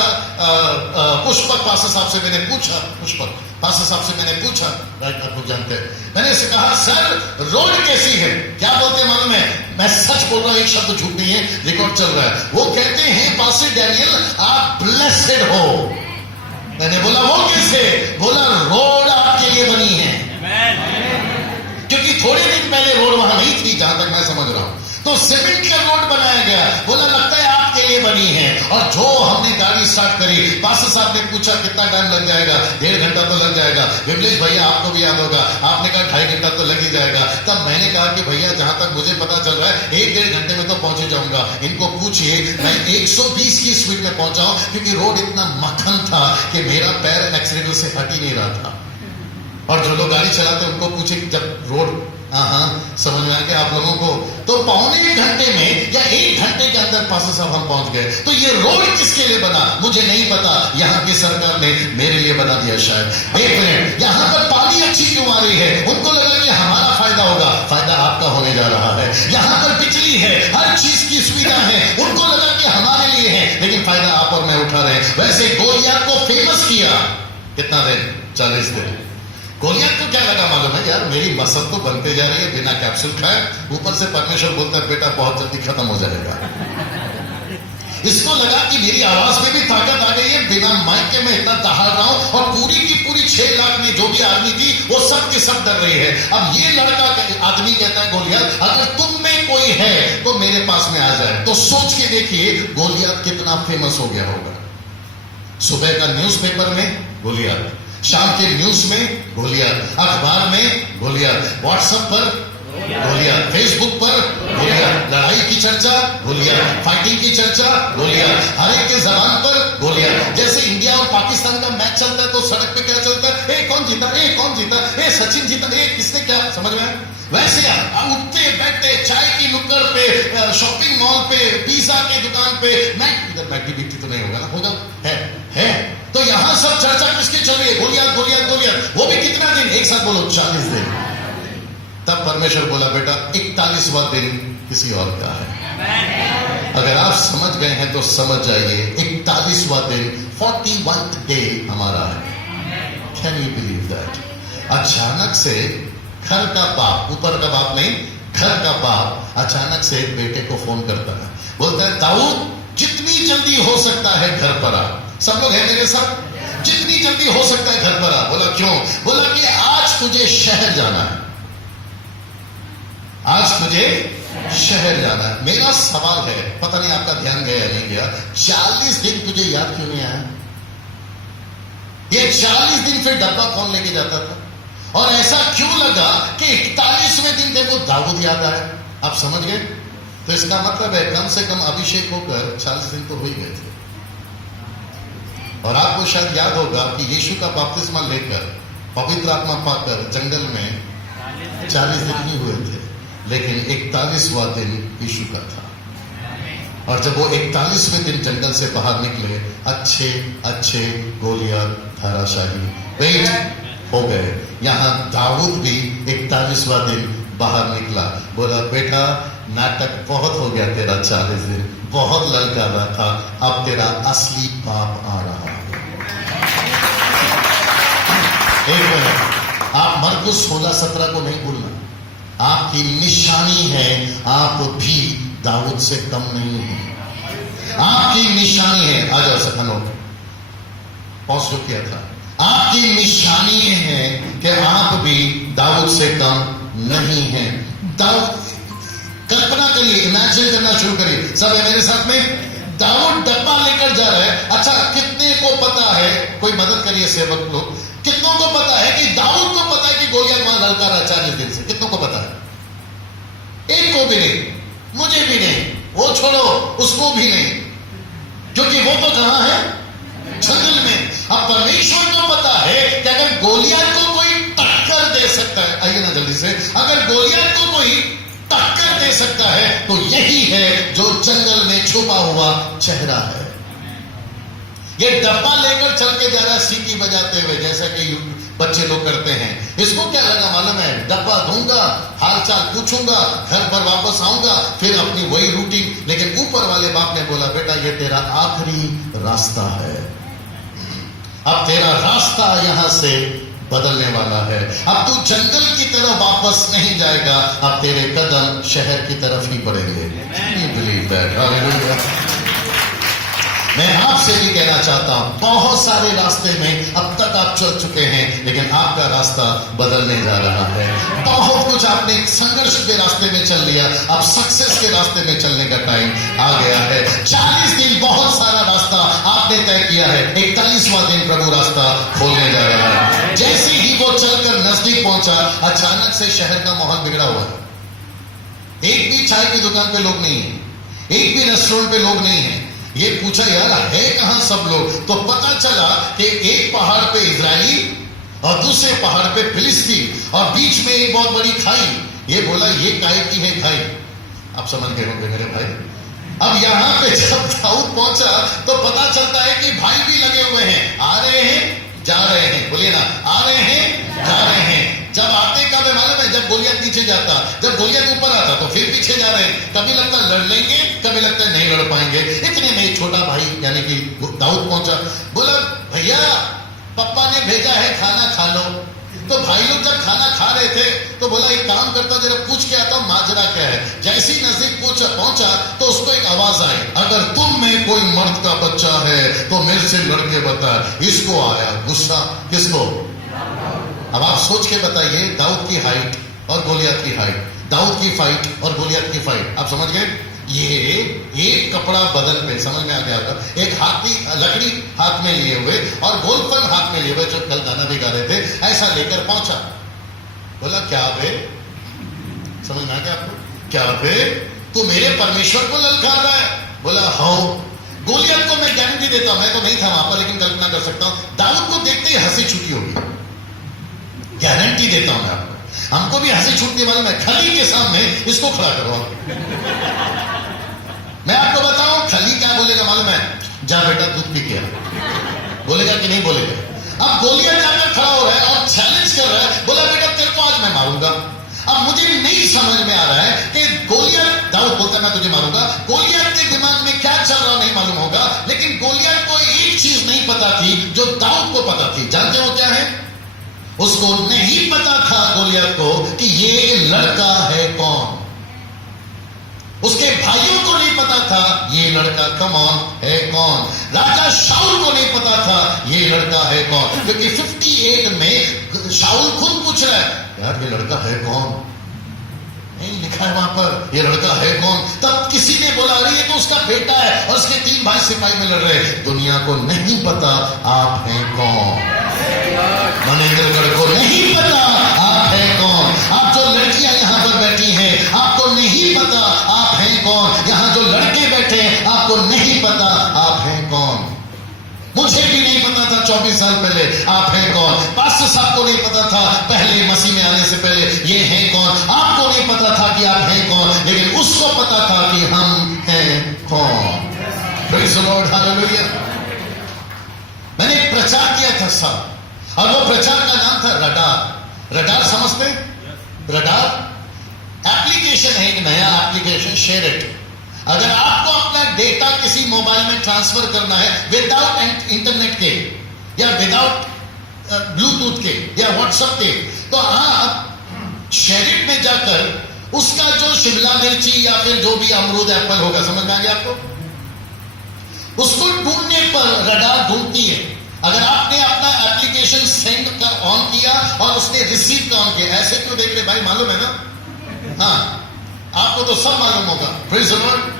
पुष्पक पास्टर साहब से मैंने पूछा, पुष्पक पास्टर साहब से मैंने पूछा, आप लोग जानते हैं, मैंने इसे कहा सर रोड कैसी है? क्या बोलते हैं मालूम है? मैं सच बोल रहा हूं, एक शब्द झूठ नहीं है, रिकॉर्ड चल रहा है। वो कहते हैं पास्टर डैनियल आप ब्लेसेड हो। मैंने बोला वो कैसे? बोला रोड आपके लिए बनी है, क्योंकि थोड़े दिन पहले रोड वहां नहीं थी, जहां तक मैं समझ रहा हूं, तो सीमेंट का रोड बनाया गया। बोला लगता है आपके लिए बनी है। और जो हमने गाड़ी स्टार्ट करी, पास्टर साहब ने पूछा कितना टाइम लग जाएगा? 1.5 घंटा तो लग जाएगा। विमलेश भैया आपको भी याद होगा, आपने कहा 2.5 घंटा तो लग ही जाएगा। तब मैंने कहा कि भैया जहां तक मुझे पता चल रहा है 1-1.5 घंटे में तो पहुंच ही जाऊंगा। इनको पूछिए, मैं 120 की स्पीड में पहुंचा हूं, क्योंकि रोड इतना मक्खन था कि मेरा पैर एक्सीडेंट से हट ही नहीं रहा था। और जो लोग गाड़ी चलाते उनको पूछे जब रोड समझ में आ गया आप लोगों को, तो 1.25 घंटे में या 1 घंटे के अंदर पास्टर साहब हम पहुंच गए। तो ये रोड किसके लिए बना मुझे नहीं पता, यहाँ की सरकार ने मेरे लिए बना दिया शायद। एक मिनट, यहाँ पर पानी अच्छी क्यों आ रही है? उनको लगा कि हमारा फायदा होगा, फायदा आपका होने जा रहा है। यहाँ पर बिजली है, हर चीज की सुविधा है, उनको लगा कि हमारे लिए है, लेकिन फायदा आप और मैं उठा रहे हैं। वैसे गोलियत को फेमस किया कितना दिन? 40 दिन। गोलियत को क्या लगा मालूम है? यार मेरी मसल तो बनते जा रही है बिना कैप्सूल खाए, ऊपर से परमेश्वर बोलता है बेटा बहुत जल्दी खत्म हो जाएगा। इसको लगा कि मेरी आवाज में भी ताकत आ गई है, बिना माइक के मैं इतना दहाड़ रहा हूं, और पूरी की पूरी 6 लाख में जो भी आदमी थी वो सब के सब डर रही है। अब ये लड़का आदमी कहता है गोलियत अगर तुम में कोई है तो मेरे पास में आ जाए। तो सोच के देखिए गोलियत कितना फेमस हो गया होगा। सुबह का न्यूज़पेपर में गोलियत, शाम के न्यूज में गोलियत, अखबार में गोलियत, व्हाट्सएप पर गोलियत, फेसबुक पर गोलियत, लड़ाई की चर्चा गोलियत, फाइटिंग की चर्चा गोलियत, हर एक के जबान पर गोलियत। जैसे इंडिया और पाकिस्तान का मैच चलता है तो सड़क पे क्या चलता है? ए कौन जीता, ए कौन जीता, ए सचिन जीता, ए किसने क्या, समझ में? वैसे उठते बैठते चाय की नुक्कड़ पे, शॉपिंग मॉल पे, पिज्जा की दुकान पे, मैगी बिकती तो नहीं होगा ना? होगा, है। तो यहां सब चर्चा किसकी चल रही है? गोलियत गोलियत गोलियत। वो भी कितना दिन? एक साथ बोलो 40 दिन। तब परमेश्वर बोला बेटा 41वां दिन किसी और का है। अगर आप समझ गए हैं तो समझ जाइए, 41वां दिन 41th डे हमारा है। Can you believe that? अचानक से घर का बाप, ऊपर का बाप नहीं, घर का बाप अचानक से बेटे को फोन करता है, बोलता है दाऊद जितनी जल्दी हो सकता है घर पर आ। सब लोग हैं मेरे साथ? जितनी जल्दी हो सकता है घर पर आ। बोला क्यों? बोला कि आज तुझे शहर जाना है, आज तुझे शहर जाना है। मेरा सवाल है, पता नहीं आपका ध्यान गया या नहीं गया, 40 दिन तुझे याद क्यों नहीं आया? ये 40 दिन फिर डब्बा कौन लेके जाता था? और ऐसा क्यों लगा कि 41वें दिन देखो दाऊद याद आया? आप समझ गए? तो इसका मतलब है कम से कम अभिषेक होकर 40 दिन तो हो ही गए थे। और आपको शायद याद होगा कि यीशु का बपतिस्मा लेकर पवित्र आत्मा पाकर जंगल में 40 दिन ही हुए थे, लेकिन 41वां दिन यीशु का था। और जब वो 41वें दिन जंगल से बाहर निकले, अच्छे अच्छे गोलियत धराशाही वेट हो गए। यहां दाऊद भी 41वां दिन बाहर निकला, बोला बेटा नाटक बहुत हो गया तेरा, 40 दिन बहुत ललका रहा था, अब तेरा असली बाप आ रहा है। एक मिनट, आप मरकुस 16:17 को नहीं भूलना। आपकी निशानी है, आप भी दाऊद से कम नहीं है। आपकी निशानी है, आ जाओ सखनों पॉज जो किया था, आपकी निशानी है कि आप भी दाऊद से कम नहीं है। दाऊद, कल्पना करिए, इमेजिन करना शुरू करिए, सब है मेरे साथ में? दाऊद डब्बा लेकर जा रहा है। अच्छा कितने को पता है, कोई मदद करिए सेवक लोग, कितनों को पता है कि दाऊद को पता है कि गोलियत वहां लड़का रहा 40 दिन से? कितनों को पता है? एक को भी नहीं, मुझे भी नहीं, वो छोड़ो उसको भी नहीं, क्योंकि वो तो कहां है? जंगल में। अब परमेश्वर को पता है कि अगर गोलियत को कोई टक्कर दे सकता है, आइए ना जल्दी से, अगर गोलियत को कोई टक्कर दे सकता है तो यही है है जो जंगल में छुपा हुआ चेहरा है। ये डब्बा लेकर चल के जा रहा है सीटी बजाते हुए, जैसा कि बच्चे लोग करते हैं। इसको क्या लगा मालूम है, डब्बा दूंगा, हालचाल पूछूंगा, घर पर वापस आऊंगा, फिर अपनी वही रूटीन। लेकिन ऊपर वाले बाप ने बोला, बेटा ये तेरा आखिरी रास्ता है, अब तेरा रास्ता यहां से बदलने वाला है। अब तू जंगल की तरफ वापस नहीं जाएगा, अब तेरे कदम शहर की तरफ ही बढ़ेंगे। Believe that. मैं आपसे भी कहना चाहता हूं, बहुत सारे रास्ते में अब तक आप चल चुके हैं, लेकिन आपका रास्ता बदलने जा रहा है। बहुत कुछ आपने संघर्ष के रास्ते में चल लिया, अब सक्सेस के रास्ते में चलने का टाइम आ गया है। 40 दिन बहुत सारा रास्ता आपने तय किया है, 41वां दिन प्रभु रास्ता खोलने जा रहा है। जैसे ही वो चलकर नजदीक पहुंचा, अचानक से शहर का माहौल बिगड़ा हुआ है। एक भी चाय की दुकान पे लोग नहीं है, एक भी रेस्टोरेंट पे लोग नहीं है। ये पूछा, यार है कहां सब लोग? तो पता चला कि एक पहाड़ पे इजरायली और दूसरे पहाड़ पे फिलिस्ती और बीच में एक बहुत बड़ी खाई। ये बोला, ये काय की है खाई? आप समझ गए होंगे मेरे भाई। अब यहां पे जब दाऊद पहुंचा तो पता चलता है कि भाई भी लगे हुए हैं, आ रहे हैं जा रहे हैं, बोलिए ना, आ रहे हैं जा रहे हैं। जब आते कब है मालूम है? जब गोलियत नीचे जाता, जब गोलियत ऊपर आता तो फिर पीछे जा रहे हैं। कभी लगता है लड़ लेंगे, कभी लगता है नहीं लड़ पाएंगे। इतने में एक छोटा भाई यानी कि दाऊद पहुंचा, बोला, भैया पप्पा ने भेजा है खाना खा लो। तो भाई लोग जब खाना खा रहे थे तो बोला, एक काम करता हूं, जरा पूछ के आता हूं माजरा क्या है। जैसे ही नजदीक पहुंचा तो उसको एक आवाज आई, अगर तुम में कोई मर्द का बच्चा है तो मेरे से लड़के बता। इसको आया गुस्सा, किसको? अब आप सोच के बताइए, दाऊद की हाइट और गोलियत की हाइट, दाऊद की फाइट और गोलियत की फाइट, आप समझ गए? ये एक कपड़ा बदन पे, समझ में आ गया होगा, एक हाथी लकड़ी हाथ में लिए हुए और गोलफन हाथ में लिए हुए, जो कल गाना भी गा रहे थे, ऐसा लेकर पहुंचा। बोला, क्या बे? समझ में आ गया आपको? क्या बे, तू मेरे परमेश्वर को ललकार रहा है? बोला, हाँ। गोलियत को मैं गारंटी देता हूं, मैं तो नहीं था वहां पर, लेकिन कल्पना कर सकता हूं, दाऊद को देखते ही हंसी छुट्टी होगी। गारंटी देता हूं मैं आपको, हमको भी हंसी छूटने वाली। मैं खली के सामने इसको खड़ा करवाऊं। मैं आपको बताऊं, खली क्या बोलेगा मालूम है? जा बेटा दूध पी के आ। बोलेगा कि नहीं बोलेगा? अब गोलियत जाकर खड़ा हो रहा है और चैलेंज कर रहा है, बोला, बेटा तेरे को आज मैं मारूंगा। अब मुझे नहीं समझ में आ रहा है कि गोलियत, दाऊद बोलता है मैं तुझे मारूंगा, गोलियत के दिमाग में क्या चल रहा नहीं मालूम होगा, लेकिन गोलियत को एक चीज नहीं पता थी जो दाऊद को पता थी। जानते हो क्या है? उसको नहीं पता था गोलियत को कि ये लड़का है कौन। उसके भाइयों को नहीं पता था ये लड़का कौन है कौन। राजा शाऊल को नहीं पता था ये लड़का है कौन, क्योंकि 58 में शाऊल खुद पूछ रहा है, यार ये लड़का है कौन? नहीं लिखा है वहां पर ये लड़का है कौन। तब किसी ने बोला, अरे ये तो उसका बेटा है और उसके 3 भाई सिपाही में लड़ रहे। दुनिया को नहीं पता आप हैं कौन। मनेंद्रगढ़ को नहीं पता आप हैं कौन। आप जो लड़कियां यहां पर बैठी हैं आपको नहीं पता आप हैं कौन। यहां जो लड़के बैठे हैं आपको नहीं पता आप हैं कौन। मुझे भी नहीं पता था 24 साल पहले आप हैं कौन। पास्टर साहब को नहीं पता था पहले मसीह में आने से पहले ये हैं कौन। आपको नहीं पता था कि आप हैं कौन, लेकिन उसको पता था कि हम हैं कौन। Praise the Lord, hallelujah. मैंने एक प्रचार किया था साहब, और वो प्रचार का नाम था रडार। रडार समझते? रडार एप्लीकेशन है, एक नया एप्लीकेशन, शेयर इट। अगर आपको अपना डेटा किसी मोबाइल में ट्रांसफर करना है विदाउट इंटरनेट के या विदाउट ब्लूटूथ के या व्हाट्सएप के, तो आप शेयर इट में जाकर उसका जो शिमला मिर्ची या फिर जो भी अमरूद एप्पल होगा, समझ में आ गया आपको, उसको ढूंढने पर रडार ढूंढती है। अगर आपने अपना एप्लीकेशन सेंड का ऑन किया और उसने रिसीव का ऑन किया, ऐसे क्यों देख रहे भाई, मालूम है ना? हाँ, आपको तो सब मालूम होगा। Praise the Lord.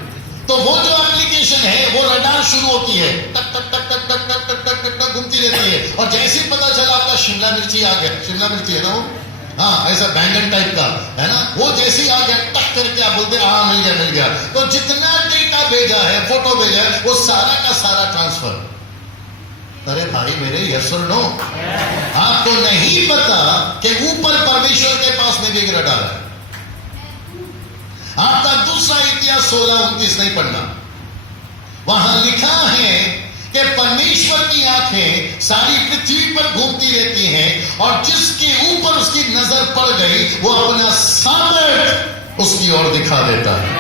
तो वो जो एप्लीकेशन है वो रडार शुरू होती है, टक टक टक टक टक टक टक टक टक टक घूमती रहती है, और जैसे ही पता चला आपका शिमला मिर्ची आ गया, शिमला मिर्ची है ना वो, हाँ ऐसा बैंगन टाइप का है ना, वो जैसे ही आ गया टक करके आप बोलते हाँ मिल गया मिल गया। तो जितना डेटा भेजा है, फोटो भेजा है, वो सारा का सारा ट्रांसफर। अरे भाई मेरे, यस और नो? आपको नहीं पता कि ऊपर परमेश्वर के पास में भी एक रडार है। आपका दूसरा इतिहास 16:29 नहीं पढ़ना। वहां लिखा है कि परमेश्वर की आंखें सारी पृथ्वी पर घूमती रहती हैं और जिसके ऊपर उसकी नजर पड़ गई वो अपना सामर्थ उसकी ओर दिखा देता है।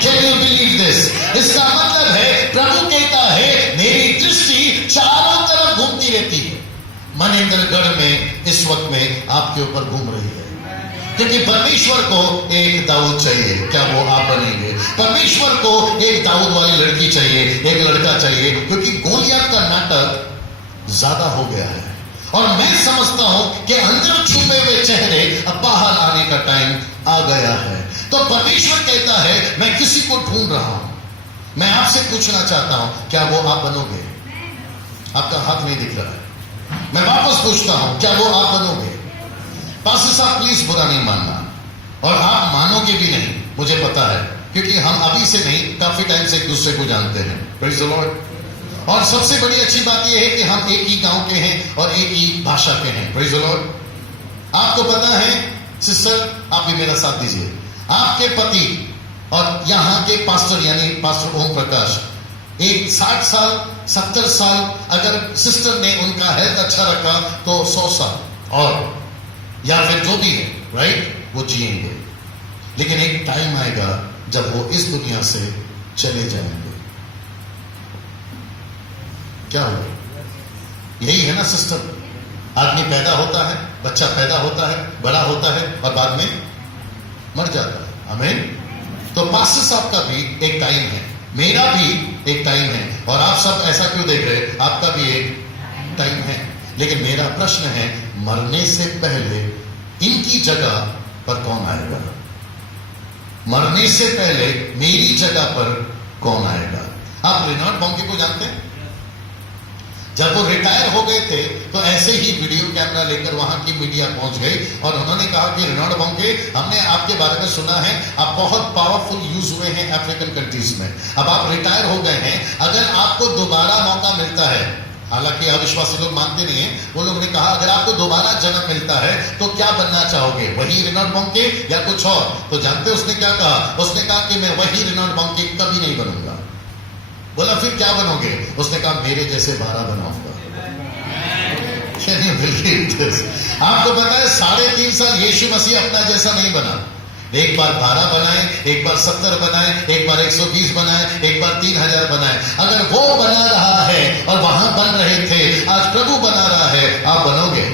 Can you believe this? इसका मतलब है प्रभु कहता है मेरी दृष्टि चारों तरफ घूमती रहती है। मनेंद्रगढ़ में इस वक्त में आपके ऊपर घूम रही है, क्योंकि परमेश्वर को एक दाऊद चाहिए। क्या वो आप बनेंगे? परमेश्वर को एक दाऊद वाली लड़की चाहिए, एक लड़का चाहिए, क्योंकि गोलियत का नाटक ज्यादा हो गया है और मैं समझता हूं कि अंदर छुपे हुए चेहरे अब बाहर आने का टाइम आ गया है। तो परमेश्वर कहता है मैं किसी को ढूंढ रहा हूं। मैं आपसे पूछना चाहता हूं, क्या वो आप बनोगे? आपका हाथ नहीं दिख रहा है। मैं वापस पूछता हूं, क्या वो आप बनोगे? पास्टर साहब प्लीज बुरा नहीं मानना, और आप मानोगे भी नहीं, मुझे पता है, क्योंकि हम अभी से नहीं काफी टाइम से एक दूसरे को जानते हैं। Praise the Lord. और सबसे बड़ी अच्छी बात यह है कि हम एक ही गांव के हैं और एक ही भाषा के हैं। Praise the Lord. आपको पता है सिस्टर, आप भी मेरा साथ दीजिए, आपके पति और यहाँ के पास्टर यानी पास्टर ओम प्रकाश एक 60 साल 70 साल अगर सिस्टर ने उनका हेल्थ अच्छा रखा तो 100 साल और या फिर जो भी है, राइट, वो जिएंगे। लेकिन एक टाइम आएगा जब वो इस दुनिया से चले जाएंगे। क्या होगा? यही है ना सिस्टर, आदमी पैदा होता है, बच्चा पैदा होता है, बड़ा होता है और बाद में मर जाता है। आमीन। तो पास्टर साहब का भी एक टाइम है, मेरा भी एक टाइम है, और आप सब ऐसा क्यों देख रहे हैं? आपका भी एक टाइम है। लेकिन मेरा प्रश्न है, मरने से पहले इनकी जगह पर कौन आएगा? मरने से पहले मेरी जगह पर कौन आएगा? आप रेनॉल्ड बॉन्के को जानते हैं? जब वो रिटायर हो गए थे तो ऐसे ही वीडियो कैमरा लेकर वहां की मीडिया पहुंच गई और उन्होंने कहा कि रेनॉल्ड बॉन्के, हमने आपके बारे में सुना है, आप बहुत पावरफुल यूज हुए हैं अफ्रीकन कंट्रीज में, अब आप रिटायर हो गए हैं, अगर आपको दोबारा मौका मिलता है, हालांकि अविश्वासी लोग मानते नहीं है, वो लोग ने कहा अगर आपको दोबारा जन्म मिलता है तो क्या बनना चाहोगे? वही रेनॉल्ड बॉन्के या कुछ और? तो जानते उसने क्या कहा? उसने कहा कि मैं वही रेनॉल्ड बॉन्के कभी नहीं बनूंगा। बोला फिर क्या बनोगे? उसने कहा मेरे जैसे भारा बनाऊंगा। आपको पता है 3.5 साल यीशु मसीह अपना जैसा नहीं बना। एक बार 12 बनाए, एक बार 70 बनाए, एक बार 120 बनाए, एक बार 3000 बनाए। अगर वो बना रहा है और वहां बन रहे थे, आज प्रभु बना रहा है, आप बनोगे।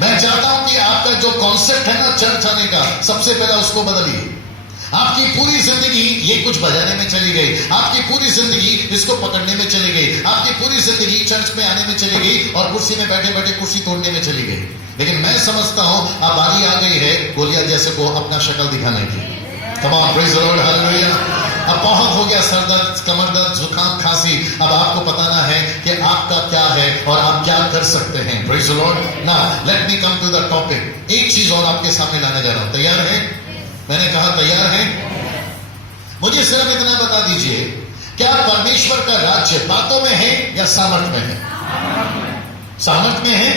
मैं चाहता हूं कि आपका जो कॉन्सेप्ट है ना चर्च आने का, सबसे पहले उसको बदलिए। आपकी पूरी जिंदगी ये कुछ बजाने में चली गई, आपकी पूरी जिंदगी इसको पकड़ने में चली गई, आपकी पूरी जिंदगी चर्च में आने में चली गई और कुर्सी में बैठे बैठे कुर्सी तोड़ने में चली गई। लेकिन मैं समझता हूं अब बारी आ गई है गोलियत जैसे को अपना शक्ल दिखाने की। तमाम प्रेज़ द लॉर्ड, हालेलुया। अब बहुत हो गया सर दर्द, कमर दर्द, जुकाम, खांसी, अब आपको बताना है कि आपका क्या है और आप क्या कर सकते हैं। Praise the Lord. Now let me come to the topic. एक चीज और आपके सामने लाने जा रहा हूं, तैयार है? मैंने कहा तैयार है? मुझे सिर्फ इतना बता दीजिए, क्या परमेश्वर का राज्य बातों में है या सामर्थ में है? सामर्थ में है।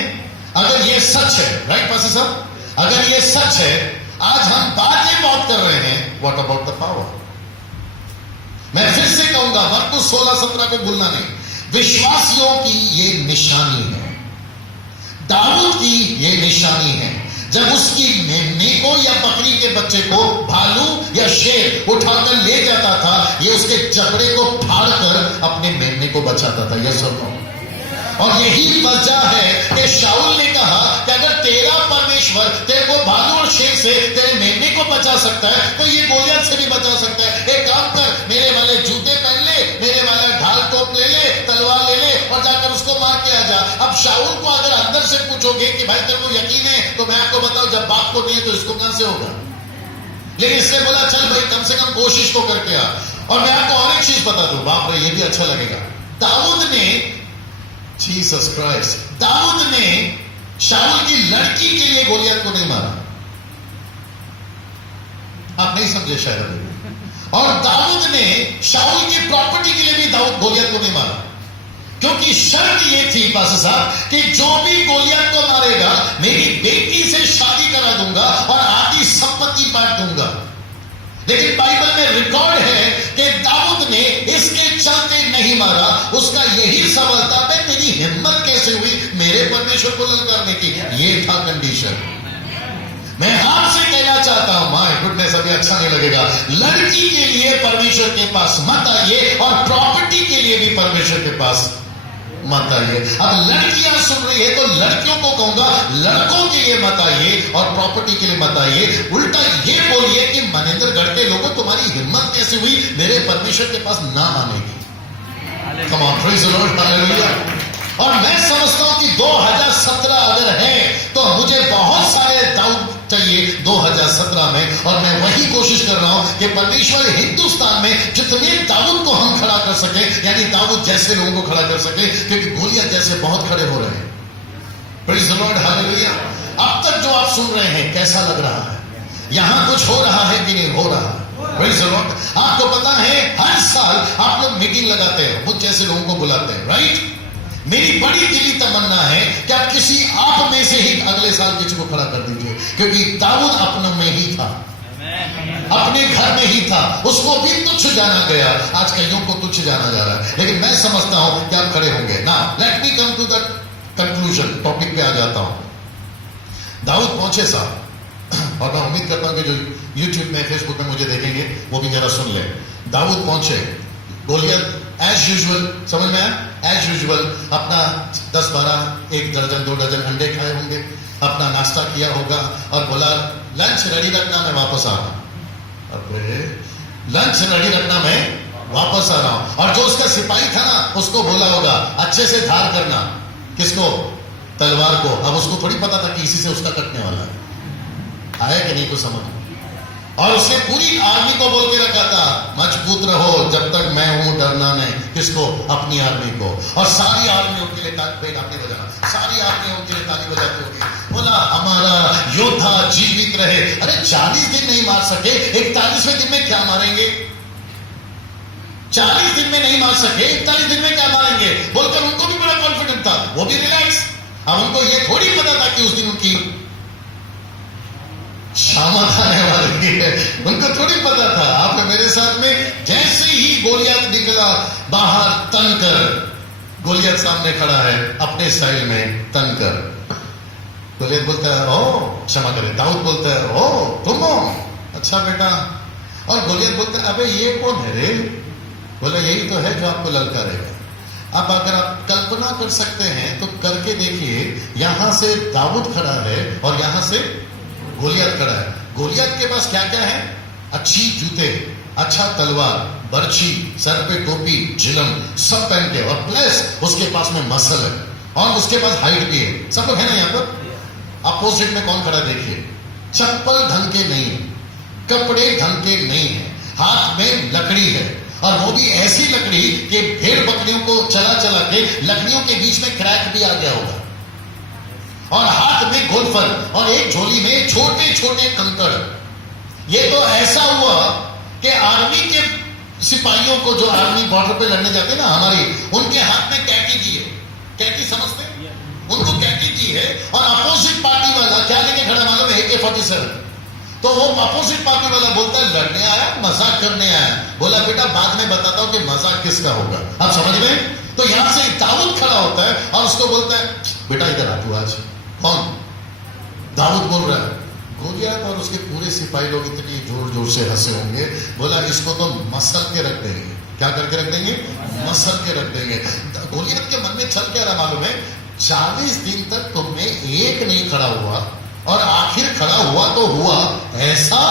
अगर ये सच है, राइट पास्टर साहब, अगर ये सच है, आज हम बातें बहुत कर रहे हैं, व्हाट अबाउट द पावर? मैं फिर से कहूंगा, मरकुस 16-17 को भूलना नहीं। विश्वासियों की ये निशानी है, दाऊद की ये निशानी है। जब उसकी मेमने को या बकरी के बच्चे को भालू या शेर उठाकर ले जाता था, ये उसके जबड़े को फाड़कर अपने मेमने को बचाता था। यस और नो? और यही वजह है कि शाऊल ने कहा कि अगर तेरा परमेश्वर तेरे को भालू और शेर से, तेरे मेमने को बचा सकता है तो ये गोलियत से भी बचा सकता है। एक काम कर, मेरे वाले जूते पहन ले, मेरे वाला ढाल टोप ले ले, तलवार ले ले और जाकर उसको मार के आ जा। अब शाऊल को अगर अंदर से पूछोगे कि भाई तेरे को यकीन है, तो मैं आपको बताऊं, जब बाप को नहीं है तो इसको कहां से होगा? लेकिन इसने बोला चल भाई कम से कम कोशिश तो करके आ। और मैं आपको और एक चीज बता दूं, बाप रे ये भी अच्छा लगेगा। दाऊद ने, जीसस क्राइस्ट, दाऊद ने शाऊल की लड़की के लिए गोलियत को नहीं मारा। आप नहीं समझे शायद। और दाऊद ने शाऊल की प्रॉपर्टी के लिए भी दाऊद गोलियत को नहीं मारा, क्योंकि शर्त ये थी पास्टर साहब कि जो भी गोलियत को मारेगा मेरी बेटी से शादी करा दूंगा और आधी संपत्ति बांट दूंगा। लेकिन बाइबल में नहीं मारा, उसका यही सवाल था, बे तेरी हिम्मत कैसे हुई मेरे परमेश्वर को ललकारने की? ये था कंडीशन। मैं आपसे कहना चाहता हूं, माय गुडनेस, अभी अच्छा नहीं लगेगा, लड़की के लिए परमेश्वर के पास मत आइए और प्रॉपर्टी के लिए भी परमेश्वर के पास मत आइए। अब लड़कियां सुन रही है तो लड़कियों को कहूंगा, लड़कों के लिए मत आइए और प्रॉपर्टी के लिए मत आइए। उल्टा ये बोलिए कि मनेंद्रगढ़ के लोगों, तुम्हारी हिम्मत कैसे हुई मेरे परमेश्वर के पास ना आने की? कम on, praise the Lord, hallelujah. और मैं समझता हूं कि 2017 अगर है तो मुझे बहुत सारे दाऊद चाहिए 2017 में, और मैं वही कोशिश कर रहा हूं कि परमेश्वर हिंदुस्तान में जितने दाऊद को हम खड़ा कर सके, यानी दाऊद जैसे लोगों को खड़ा कर सके, क्योंकि गोलियत जैसे बहुत खड़े हो रहे हैं। Praise the Lord, hallelujah. अब तक जो आप सुन रहे हैं कैसा लग रहा है? यहां कुछ हो रहा है कि नहीं हो रहा? Praise the Lord. आपको पता है हर साल आप लोग मीटिंग लगाते हैं, मुझ जैसे लोगों को बुलाते हैं, राइट? मेरी बड़ी दिली तमन्ना है कि आप किसी आप में से ही अगले साल किसी को खड़ा कर दीजिए, क्योंकि दाऊद अपनों में ही था, अपने घर में ही था, उसको भी तुच्छ जाना गया, आज कईयों को तुच्छ जाना जा रहा है, लेकिन मैं समझता हूं कि आप खड़े होंगे ना। Let me come to the conclusion, topic पे आ जाता हूं। दाऊद पहुंचे साहब, और मैं उम्मीद करता हूं कि जो यूट्यूब में फेसबुक में मुझे देखेंगे वो भी जरा सुन ले। दाऊद पहुंचे, गोलियत एज यूजुअल, समझ में आया? एज यूजुअल अपना 10-12 1 दर्जन 2 दर्जन अंडे खाए होंगे, अपना नाश्ता किया होगा और बोला लंच रेडी रखना, मैं वापस आ रहा हूं। अरे लंच रेडी रखना, मैं वापस आ रहा हूं। और जो उसका सिपाही था ना, उसको बोला होगा अच्छे से धार करना, किसको? तलवार को। अब उसको थोड़ी पता था कि इसी से उसका कटने वाला है। आया कि नहीं कुछ समझ? और उसने पूरी आर्मी को बोल के रखा था मजबूत रहो जब तक मैं हूं, डरना नहीं। किसको? अपनी आर्मी को। और सारी आर्मियों के लिए ताली बजाना, सारी आर्मियों के लिए ताली बजाती होगी। बोला हमारा योद्धा जीवित रहे। अरे 40 दिन नहीं मार सके, 41वें दिन में क्या मारेंगे? 40 दिन में नहीं मार सके, 41 दिन में क्या मारेंगे बोलकर उनको भी बड़ा कॉन्फिडेंट था, वो भी रिलैक्स। अब उनको ये थोड़ी पता था कि उस दिन उनकी शामत आने वाली है, उनको थोड़ी पता था। आपने मेरे साथ में जैसे ही गोलियत निकला बाहर तनकर, गोलियत सामने खड़ा है अपने स्टाइल में तनकर। गोलियत बोलता है ओ क्षमा करे, दाऊद बोलता है ओ तुम हो, अच्छा बेटा। और गोलियत बोलता है अबे ये कौन है रे? बोला यही तो है जो आपको ललकारेगा। अब अगर आप कल्पना कर सकते हैं तो करके देखिए, यहां से दाऊद खड़ा है और यहां से गोलियत खड़ा है। गोलियत के पास क्या क्या है? अच्छी जूते, अच्छा तलवार, बर्छी, सर पे टोपी, झिलम सब पहन के, और प्लस उसके पास में मसल है और उसके पास हाइट भी है। सब लोग है ना यहाँ पर? अपोजिट में कौन खड़ा देखिए, चप्पल ढंग के नहीं है, कपड़े ढंग के नहीं है, हाथ में लकड़ी है, और वो भी ऐसी लकड़ी कि भेड़ बकरियों को चला चला के लकड़ियों के बीच में क्रैक भी आ गया होगा, और हाथ में गोलफर और एक झोली में छोटे छोटे कंकड़। ये तो ऐसा हुआ कि आर्मी के सिपाहियों को, जो आर्मी बॉर्डर पे लड़ने जाते ना हमारी, उनके हाथ में कैटी दी है। कैटी समझते? उनको कैटी दी है, और अपोजिट पार्टी वाला क्या लेके खड़ा मालूम है? AK-47। तो वो अपोजिट पार्टी वाला बोलता है लड़ने आया, मजाक करने आया। बोला बेटा बाद में बताता हूं कि मजाक किसका होगा। आप समझ में? तो यहां से दाऊद खड़ा होता है और उसको बोलता है बेटा इधर आ तू आज। कौन? दाऊद बोल रहा है। गोलियत और उसके पूरे सिपाही लोग इतनी जोर जोर से हंसे होंगे। बोला इसको तो मसल के रख देंगे। क्या करके रख देंगे? मसल के रख देंगे। गोलियत के मन में चल क्या रहा मालूम है? 40 दिन तक तुमने एक नहीं खड़ा हुआ, और आखिर खड़ा हुआ तो हुआ ऐसा।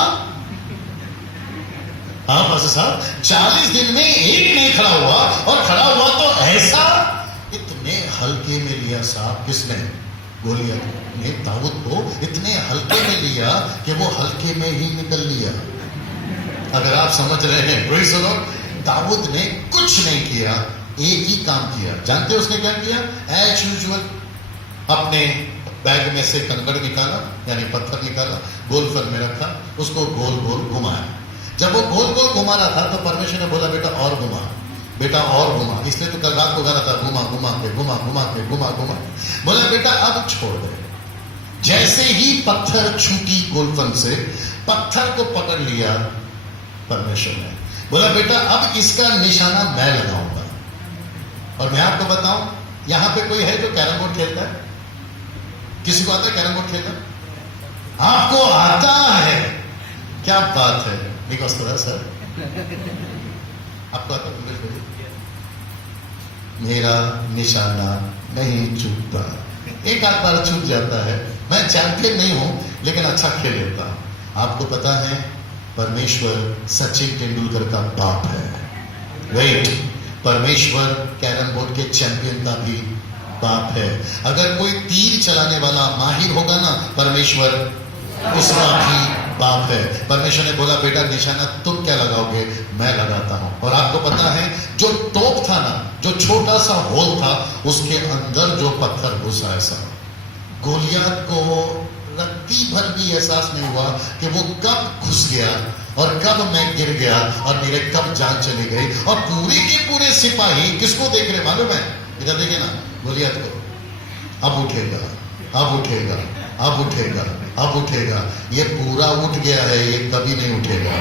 हाँ बस साहब, 40 दिन में एक नहीं खड़ा हुआ और खड़ा हुआ तो ऐसा। इतने हल्के में लिया साहब, किसने? गोलियत ने दाऊद को इतने हल्के में लिया कि वो हल्के में ही निकल लिया। अगर आप समझ रहे हैं, प्रेज़ द लॉर्ड। दाऊद ने कुछ नहीं किया, एक ही काम किया। जानते हो उसने क्या किया? एज यूजुअल अपने बैग में से कंकड़ निकाला, यानी पत्थर निकाला, गोलफर में रखा, उसको गोल गोल घुमाया। जब वो गोल गोल घुमा रहा था तो परमेश्वर ने बोला बेटा और घुमा, बेटा और घुमा। इसलिए तो कल रात को गा रहा था घुमा घुमा के घुमा घुमा के घुमा घुमा। बोला बेटा अब छोड़ दे। जैसे ही पत्थर छूटी गोलफन से, पत्थर को पकड़ लिया परमेश्वर ने। बोला बेटा अब इसका निशाना मैं लगाऊंगा। और मैं आपको बताऊं, यहां पे कोई है जो कैरम बोर्ड खेलता है? किसी को आता है कैरम बोर्ड खेलना? आपको आता है? क्या बात है, निकोस्ता सर, आपको आता है? मेरा निशाना नहीं चूकता, एक आध बार चूक जाता है। मैं चैंपियन नहीं हूं, लेकिन अच्छा खेल लेता हूं। आपको पता है, परमेश्वर सचिन तेंदुलकर का बाप है। वेट, परमेश्वर कैरम बोर्ड के चैंपियन का भी बाप है। अगर कोई तीर चलाने वाला माहिर होगा ना, परमेश्वर उसका भी बाप है। परमेश्वर ने बोला, बेटा निशाना तुम क्या लगाओगे, मैं लगाता हूं। और आपको पता है, जो टोप था ना, जो छोटा सा होल था, उसके अंदर जो पत्थर घुसा, ऐसा गोलियत को रत्ती भर भी एहसास नहीं हुआ कि वो कब घुस गया और कब मैं गिर गया और मेरे कब जान चली गई। और पूरे के पूरे सिपाही किसको देख रहे मालूम है? इधर देखे ना, गोलियत को। अब उठेगा, अब उठेगा, अब उठेगा, अब उठेगा। ये पूरा उठ गया है, ये कभी नहीं उठेगा।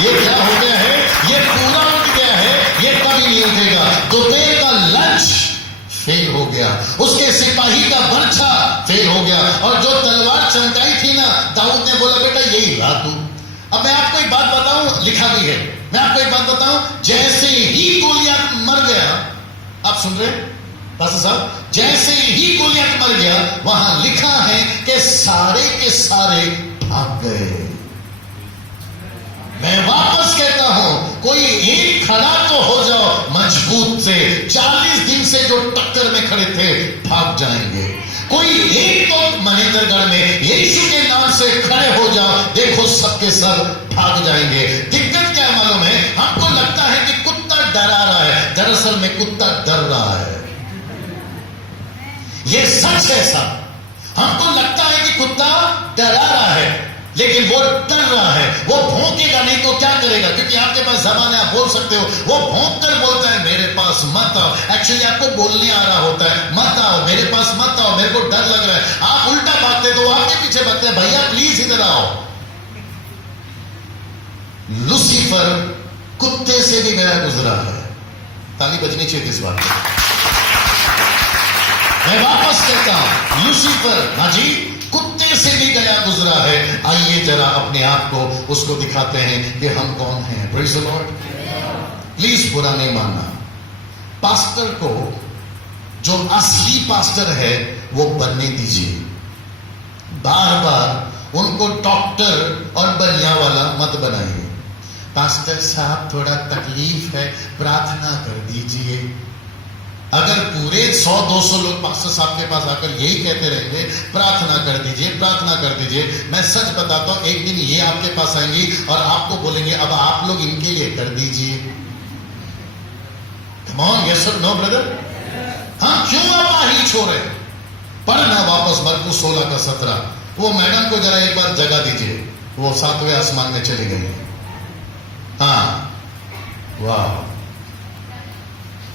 ये क्या हो गया है? ये पूरा उठ गया है, ये कभी नहीं उठेगा। दोपहर का लंच फेल हो गया, उसके सिपाही का बर्छा फेल हो गया, और जो तलवार चमकाई थी ना, दाऊद ने बोला, बेटा यही रहा तू। अब मैं आपको एक बात बताऊं, लिखा भी है, मैं आपको एक बात बताऊं, जैसे ही गोलियत मर गया, आप सुन रहे पास्टर साहब, जैसे ही गोलियत मर गया, वहां लिखा है कि सारे के सारे भाग गए। मैं वापस कहता हूं, कोई एक खड़ा तो हो जाओ मजबूत से। 40 दिन से जो टक्कर में खड़े थे, भाग जाएंगे। कोई एक तो महेंद्रगढ़ में यीशु के नाम से खड़े हो जाओ, देखो सबके सब भाग जाएंगे। दिक्कत क्या मालूम है? हमको लगता है कि कुत्ता डरा रहा है, दरअसल में कुत्ता डर रहा है। ये सच है सब। हमको लगता है कि कुत्ता डरा रहा है, लेकिन वो डर रहा है। वो भौंकेगा नहीं तो क्या करेगा? क्योंकि आपके पास जबान है, आप बोल सकते हो। वो भौंक कर बोलता है, मेरे पास मत आओ। एक्चुअली आपको बोलने आ रहा होता है, मत आओ, मेरे पास मत आओ, मेरे को डर लग रहा है। आप उल्टा भागते तो आपके पीछे भागते हैं, भैया प्लीज इधर आओ। लूसीफर कुत्ते से भी गया गुजरा है। ताली बजनी चाहिए इस बात पर। मैं वापस कहता हूं, लूसीफर हाँ जी कुत्ते से भी गया गुजरा है। आइए जरा अपने आप को उसको दिखाते हैं कि हम कौन हैं। Praise the Lord. प्लीज बुरा नहीं मानना। पास्टर को, जो असली पास्टर है, वो बनने दीजिए। बार बार उनको डॉक्टर और बनिया वाला मत बनाइए। पास्टर साहब थोड़ा तकलीफ है, प्रार्थना कर दीजिए। अगर पूरे 100-200 लोग पास्टर साहब के पास आकर यही कहते रहेंगे, प्रार्थना कर दीजिए, प्रार्थना कर दीजिए, मैं सच बताता हूं, एक दिन ये आपके पास आएंगी और आपको बोलेंगे, अब आप लोग इनके लिए कर दीजिए। कम ऑन, यस और नो ब्रदर? हाँ, क्यों आप आही छोड़े? पढ़ना वापस मरकुस 16:17। वो मैडम को जरा एक बार जगा दीजिए, वो 7वें आसमान में चली गई। हाँ, वाह,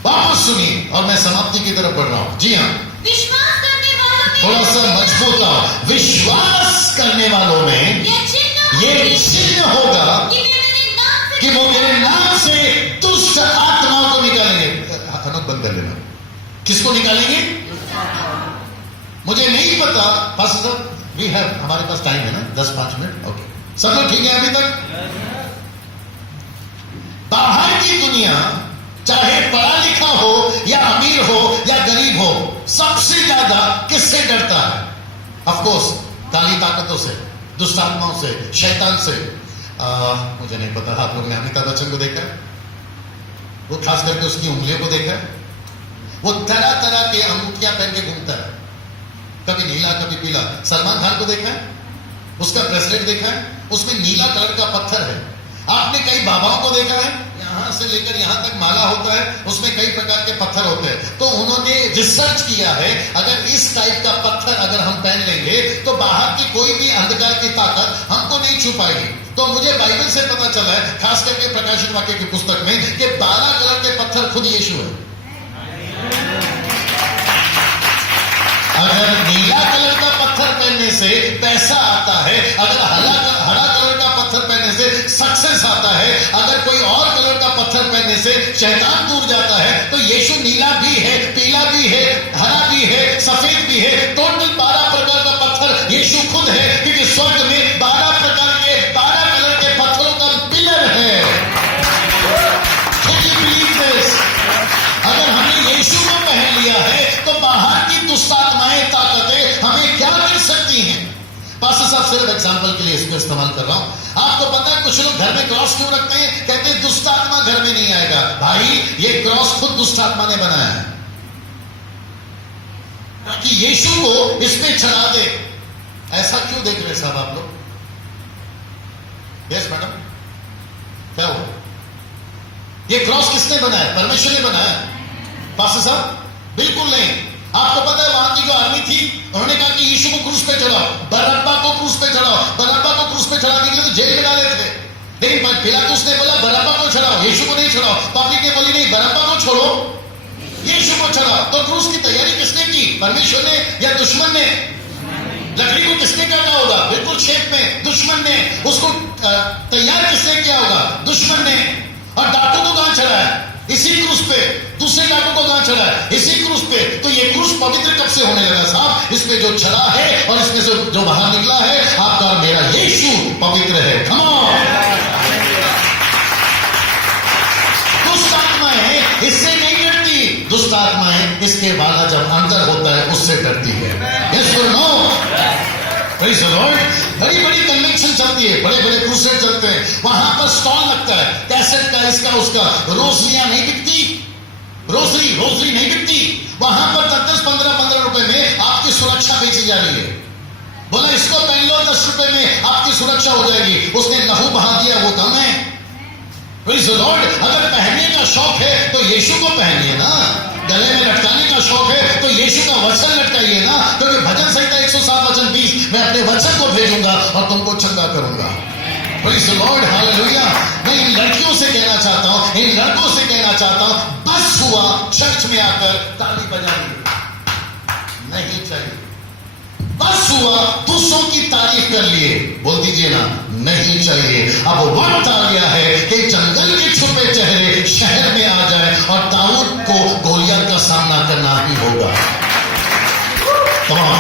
वापस सुनिए और मैं समाप्ति की तरफ बढ़ रहा हूं। जी हाँ, विश्वास करने वालों में, थोड़ा सा मजबूत आओ। विश्वास करने वालों में ये चिन्ह होगा कि वो मेरे नाम से दुष्ट आत्माओं को निकालेंगे। अनोख बंद कर लेना। किसको निकालेंगे? मुझे नहीं पता। पास्टर साहब, वी हैव, हमारे पास टाइम है ना, 10-5 मिनट। ओके, सब लोग ठीक है अभी तक? बाहर की दुनिया, चाहे पढ़ा लिखा हो या अमीर हो या गरीब हो, सबसे ज्यादा किससे डरता है? ऑफ कोर्स काली ताकतों से, दुष्ट आत्माओं से, शैतान से। मुझे नहीं पता आप लोगों ने अमिताभ बच्चन को देखा है? वो खास करके उसकी उंगलियों को देखा है? वो तरह तरह के अंगूठियां पहन के घूमता है, कभी नीला कभी पीला। सलमान खान को देखा है? उसका ब्रेसलेट देखा है? उसमें नीला कलर का पत्थर है। आपने कई बाबाओं को देखा है, यहां से लेकर यहां तक माला होता है, उसमें कई प्रकार के पत्थर होते हैं। तो उन्होंने रिसर्च किया है, अगर इस टाइप का पत्थर अगर हम पहन लेंगे तो बाहर की कोई भी अंधकार की ताकत हमको नहीं छू पाएगी। तो मुझे बाइबल से पता चला है, खास करके प्रकाशित वाक्य की पुस्तक में, कि 12 कलर के पत्थर खुद यीशु है। अगर नीला कलर का पत्थर पहनने से पैसा आता है, अगर हरा कलर का पत्थर पहनने से सक्सेस आता है, अगर कोई और कलर का पत्थर पत्थर पहनने से शैतान दूर जाता है, तो यीशु नीला भी है, पीला भी है, हरा भी है, सफेद भी है, टोटल 12 प्रकार का पत्थर यीशु खुद है, क्योंकि स्वर्ग में 12 प्रकार के 12 कलर के पत्थरों का पिलर है। Can you believe this? अगर हमने यीशु को पहन लिया है तो बाहर की दुष्ट आत्माएं, ताकतें हमें क्या मिल सकती हैं? पास्टर साहब सिर्फ एग्जांपल के लिए इसको इस्तेमाल कर रहा हूं। आपको पता है कुछ लोग घर में क्रॉस क्यों रखते हैं? कहते हैं दुष्ट आत्मा घर में नहीं आएगा। भाई, ये क्रॉस खुद दुष्ट आत्मा ने बनाया है ताकि यीशु को इसमें चढ़ा दे। ऐसा क्यों देख रहे साहब आप लोग? यस मैडम, क्या हुआ? ये क्रॉस किसने बनाया? परमेश्वर ने बनाया। पास्टर साहब बिल्कुल नहीं। आपको पता है वहां की जो आर्मी थी, उन्होंने कहा कि यीशु को क्रूस पे चढ़ाओ, बरअब्बा को क्रूस पे चढ़ाओ। बरअब्बा को क्रूस पे चढ़ाने के लिए तो जेल में डाले थे, लेकिन पिलातुस ने बोला बरअब्बा को चढ़ाओ, यीशु को नहीं चढ़ाओ। पब्लिक ने बोली नहीं, बरअब्बा को छोड़ो, यीशु को चढ़ाओ। तो क्रूस की तैयारी किसने की? परमेश्वर ने या दुश्मन ने? लकड़ी को किसने काटा होगा? बिल्कुल शेप में दुश्मन ने। उसको तैयार किसने किया होगा? दुश्मन ने। और डाकू को कहां चढ़ाया? इसी क्रूस पे। दूसरे डाकू को कहां चढ़ा है? इसी क्रूस पे। तो ये क्रूस पवित्र कब से होने लगा साहब? इस पे जो चढ़ा है और इसमें से जो बाहर निकला है, आपका और मेरा यीशु पवित्र है। Come on. दुष्ट आत्माएं इससे नहीं डरती। दुष्ट आत्माएं इसके वाला जब अंदर होता है उससे डरती है। यस और नो? Praise the Lord. बड़ी बड़ी कन्वेंशन चलती है, बड़े बड़े क्रूसेड चलते हैं, वहां पर स्टॉल लगता है, कैसेट का, इसका उसका। रोजरियां नहीं बिकती, रोजरी नहीं बिकती। वहां पर 10-15 रुपए में आपकी सुरक्षा बेची जा रही है। बोला इसको पहन लो, 10 रुपए में आपकी सुरक्षा हो जाएगी। उसने लहू बहा दिया, वो कम है। Praise the Lord. अगर पहनने का शौक है तो यीशु को पहनिए ना। गले में लटकाने का शौक है तो यीशु का वचन लटकाइए ना, क्योंकि भजन संहिता 107 वचन 20, मैं अपने वचन को भेजूंगा और तुमको चंगा करूंगा। Praise the Lord, hallelujah. मैं इन लड़कियों से कहना चाहता हूं, इन लड़कों से कहना चाहता हूं, बस हुआ चर्च में आकर ताली बजानी नहीं चाहिए। बस हुआ दूसरों की तारीफ कर लिए, बोल दीजिए ना, नहीं चाहिए। अब वक्त आ गया है कि जंगल के छुपे चेहरे शहर में आ जाए और दाऊद को गोलियत का सामना करना ही होगा।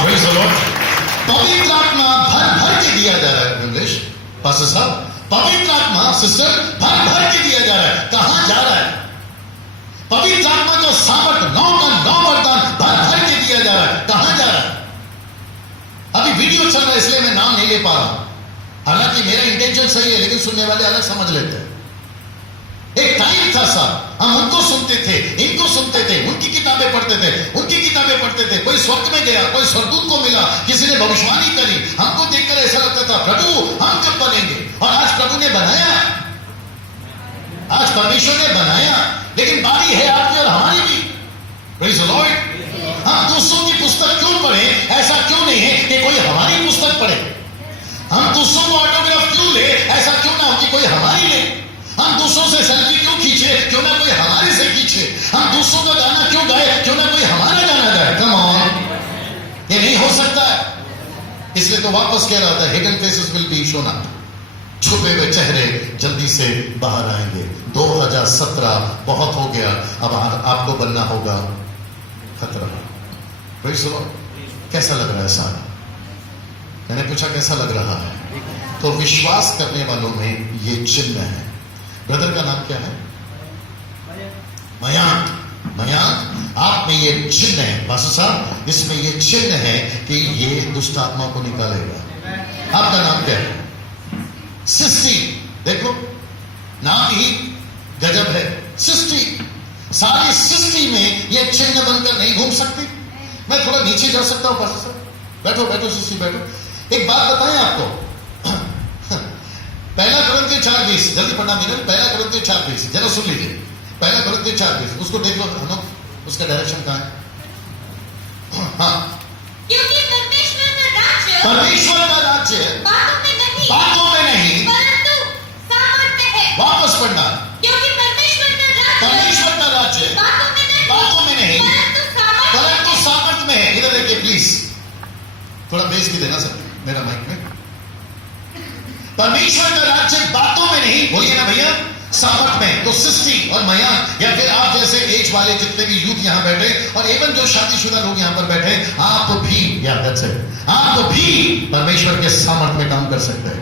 Praise the Lord. पवित्र आत्मा भर भर के दिया जा रहा है। इंग्लिश पास्टर साहब, पवित्र आत्मा सिस्टर भर भर के दिया जा रहा है। कहां जा रहा है? पवित्र आत्मा का सामर्थ 9 का 9 वरदान भर भर के दिया जा रहा है। कहां जा रहा है? अभी वीडियो चल रहा है इसलिए मैं नाम नहीं ले पा रहा हूं, हालांकि मेरा इंटेंशन सही है, लेकिन सुनने वाले अलग समझ लेते हैं। एक टाइम था साहब, हम उनको सुनते थे, इनको सुनते थे, उनकी किताबें पढ़ते थे, उनकी किताबें पढ़ते थे। कोई स्वर्ग में गया, कोई स्वर्गदूत को मिला, किसी ने भविष्यवाणी करी, हमको देखकर ऐसा लगता था प्रभु हम कब बनेंगे? और आज प्रभु ने बनाया, आज परमेश्वर ने बनाया, लेकिन बारी है आपकी और हमारी भी। Praise the Lord. हम दूसरों की पुस्तक क्यों पढ़े? ऐसा क्यों नहीं है कि कोई हमारी पुस्तक पढ़े। हम दूसरों को ऑटोग्राफ क्यों ले? ऐसा क्यों ना हो कि कोई हमारी ले। हम दूसरों से सेल्फी क्यों खींचे? क्यों ना कोई हमारे से खींचे। हम दूसरों का गाना क्यों गाए? क्यों ना कोई हमारा गाना गाए। कम ऑन, ये नहीं हो सकता है। इसलिए तो वापस कह रहा था, hidden faces will be shown up. छुपे हुए चेहरे जल्दी से बाहर आएंगे। 2017 बहुत हो गया, अब आपको बनना होगा खतरा। Praise the Lord. कैसा लग रहा है साहब? मैंने पूछा कैसा लग रहा है? तो विश्वास करने वालों में ये चिन्ह है। ब्रदर का नाम क्या है? मयांक। मयांक, आप में ये चिन्ह है पास्टर साहब, इसमें ये चिन्ह है कि ये दुष्ट आत्मा को निकालेगा। आपका नाम क्या है? सृष्टि। देखो नाम ही गजब है, सृष्टि। सारी सृष्टि में ये चिन्ह बनकर नहीं घूम सकती। मैं थोड़ा नीचे जा सकता हूं पास्टर साहब? बैठो बैठो सृष्टि बैठो। एक बात बताएं आपको, पहला कुरिन्थियों 4:20, जल्दी पढ़ना मीनल। पहला कुरिन्थियों 4:20 जरा सुन लीजिए। पहला कुरिन्थियों 4:20, उसको देख लो हम, उसका डायरेक्शन कहां है? हाँ, क्योंकि परमेश्वर का राज्य बातों में नहीं परंतु सामर्थ्य है। वापस पढ़ना। क्योंकि परमेश्वर का राज्य बातों में नहीं परंतु सामर्थ में है। इधर देखिए प्लीज, थोड़ा बेस भी देना सर मेरा माइक में। परमेश्वर का राज्य बातों में नहीं, बोलिए ना भैया, सामर्थ में, तो सिस्टी और मयांक या फिर आप जैसे एज वाले जितने भी यूथ यहां बैठे और एवं जो शादीशुदा लोग यहां पर बैठे, आप भी आप भी परमेश्वर के सामर्थ में काम कर सकते हैं।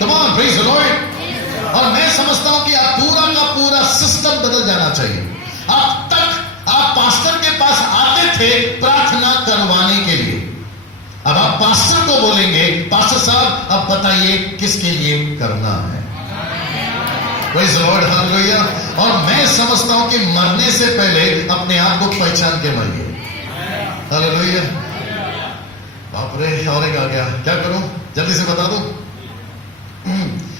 Come on, praise the Lord. और मैं समझता हूं कि आप पूरा का पूरा सिस्टम बदल जाना चाहिए। अब तक आप पास्टर के पास आते थे प्रार्थना करवाने के लिए, अब आप पास्टर को बोलेंगे पास्टर साहब अब बताइए किसके लिए करना है। Praise the Lord, hallelujah. और मैं समझता हूं कि मरने से पहले अपने आप को पहचान के मरिए। हालेलुया। बाप रे, और एक आ गया, क्या करूं, जल्दी से बता दूं?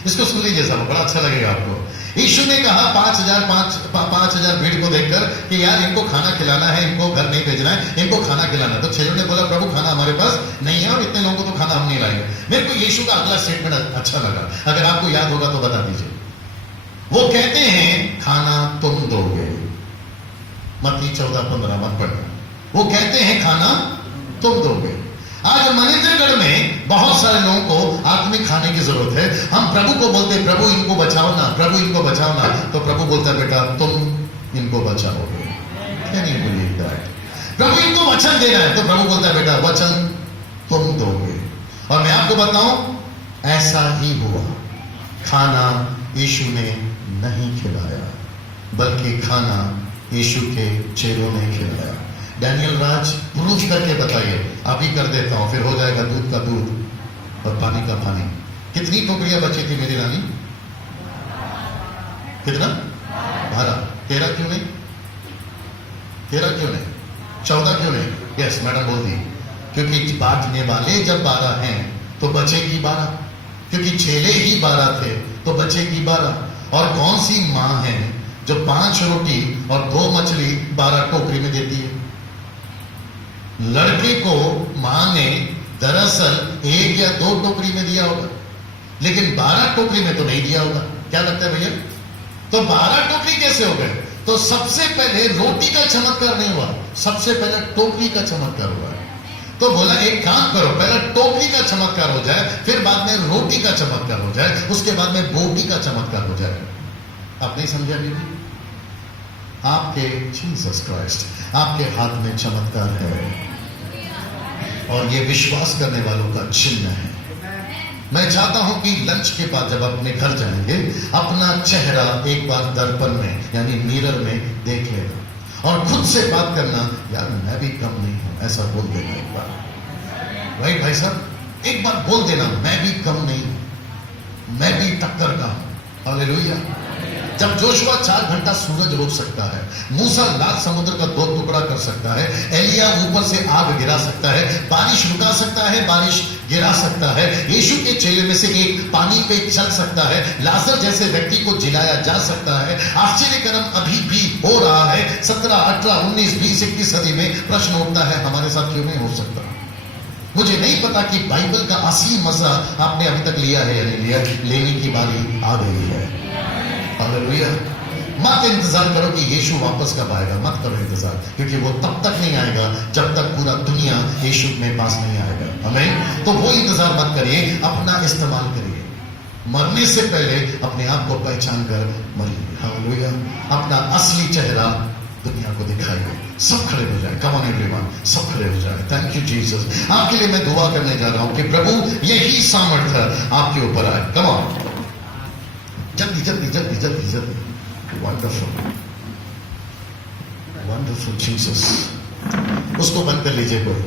इसको सुन लीजिए साहब, बड़ा अच्छा लगेगा आपको। यीशु ने कहा 5,000 भीड़ को देखकर कि यार इनको खाना खिलाना है, इनको घर नहीं भेजना है, इनको खाना खिलाना है। तो चेलों ने बोला प्रभु खाना हमारे पास नहीं है और इतने लोगों को तो खाना हम नहीं लाएंगे। मेरे को यीशु का अगला स्टेटमेंट अच्छा लगा, अगर आपको याद होगा तो बता दीजिए। वो कहते हैं खाना तुम दोगे, मत्ती 14:15 मत पढ़ना। वो कहते हैं खाना तुम दोगे। आज मनेंद्रगढ़ में बहुत सारे लोगों को आत्मिक खाने की जरूरत है। हम प्रभु को बोलते हैं प्रभु इनको बचाओ ना, प्रभु इनको बचाओ ना, तो प्रभु बोलता है बेटा तुम इनको बचाओगे। Can you believe that? प्रभु इनको वचन देना है, तो प्रभु बोलता है बेटा वचन तुम दोगे। और मैं आपको बताऊं ऐसा ही हुआ। खाना यीशु ने नहीं खिलाया, बल्कि खाना यीशु के चेलों ने खिलाया। डैनियल राज प्रूफ करके बताइए, अभी कर देता हूं, फिर हो जाएगा दूध का दूध और पानी का पानी। कितनी टोकरियां बची थी मेरी रानी? कितना? 12। 13 क्यों नहीं? 13 क्यों नहीं? 14 क्यों नहीं? यस, मैडम बोल दी, क्योंकि बांटने वाले जब 12 हैं तो बचेगी 12, क्योंकि चेले ही 12 थे तो बचेगी 12। और कौन सी मां है जो 5 रोटी और 2 मछली 12 टोकरी में देती है? लड़के को मां ने दरअसल 1 या 2 टोकरी में दिया होगा, लेकिन 12 टोकरी में तो नहीं दिया होगा। क्या लगता है भैया? तो 12 टोकरी कैसे हो गए? तो सबसे पहले रोटी का चमत्कार नहीं हुआ, सबसे पहले टोकरी का चमत्कार हुआ है। तो बोला एक काम करो, पहले टोकरी का चमत्कार हो जाए, फिर बाद में रोटी का चमत्कार हो जाए, उसके बाद में बोटी का चमत्कार हो जाए। आप नहीं समझा बीबी? आपके जीसस क्राइस्ट आपके हाथ में चमत्कार है और ये विश्वास करने वालों का चिन्ह है। मैं चाहता हूं कि लंच के बाद जब अपने घर जाएंगे अपना चेहरा एक बार दर्पण में यानी मिरर में देख लेना और खुद से बात करना, यार मैं भी कम नहीं हूं, ऐसा बोल देना एक बार। राइट भाई साहब, एक बार बोल देना मैं भी कम नहीं हूं, मैं भी टक्कर का हूं। हालेलुया। जब जोशुआ 4 घंटा सूरज रोक सकता है, मूसा लाल समुद्र का 2 टुकड़ा कर सकता है, एलिया ऊपर से आग गिरा सकता है, बारिश रुका सकता है, बारिश गिरा सकता है, यीशु के चेले में से एक पानी पे चल सकता है, लाजर जैसे व्यक्ति को जिलाया जा सकता है, आश्चर्य कर्म अभी भी हो रहा है। 17, 18, 19, 20, 21 सदी में प्रश्न उठता है हमारे साथ क्यों नहीं हो सकता? मुझे नहीं पता कि बाइबल का असली मजा आपने अभी तक लिया है या नहीं लिया, लेने की बारी आ गई है। हालेलुया। मत इंतजार करो कि यीशु वापस कब आएगा, मत करो इंतजार, क्योंकि वो तब तक नहीं आएगा जब तक पूरा दुनिया यीशु में पास नहीं आएगा। आमीन। तो वो इंतजार मत करिए, अपना इस्तेमाल करिए। मरने से पहले अपने आप को पहचान कर मरिए। हालेलुया। अपना असली चेहरा दुनिया को दिखाइए। सब खड़े हो जाए, कम ऑन एवरीवन, सब खड़े हो जाए। Thank you Jesus. आपके लिए मैं दुआ करने जा रहा हूं कि प्रभु यही सामर्थ्य आपके ऊपर आए। कम ऑन, जल्दी जल्दी जल्दी जल्दी जल्दी। Wonderful wonderful Jesus. उसको बंद कर लीजिए कोई।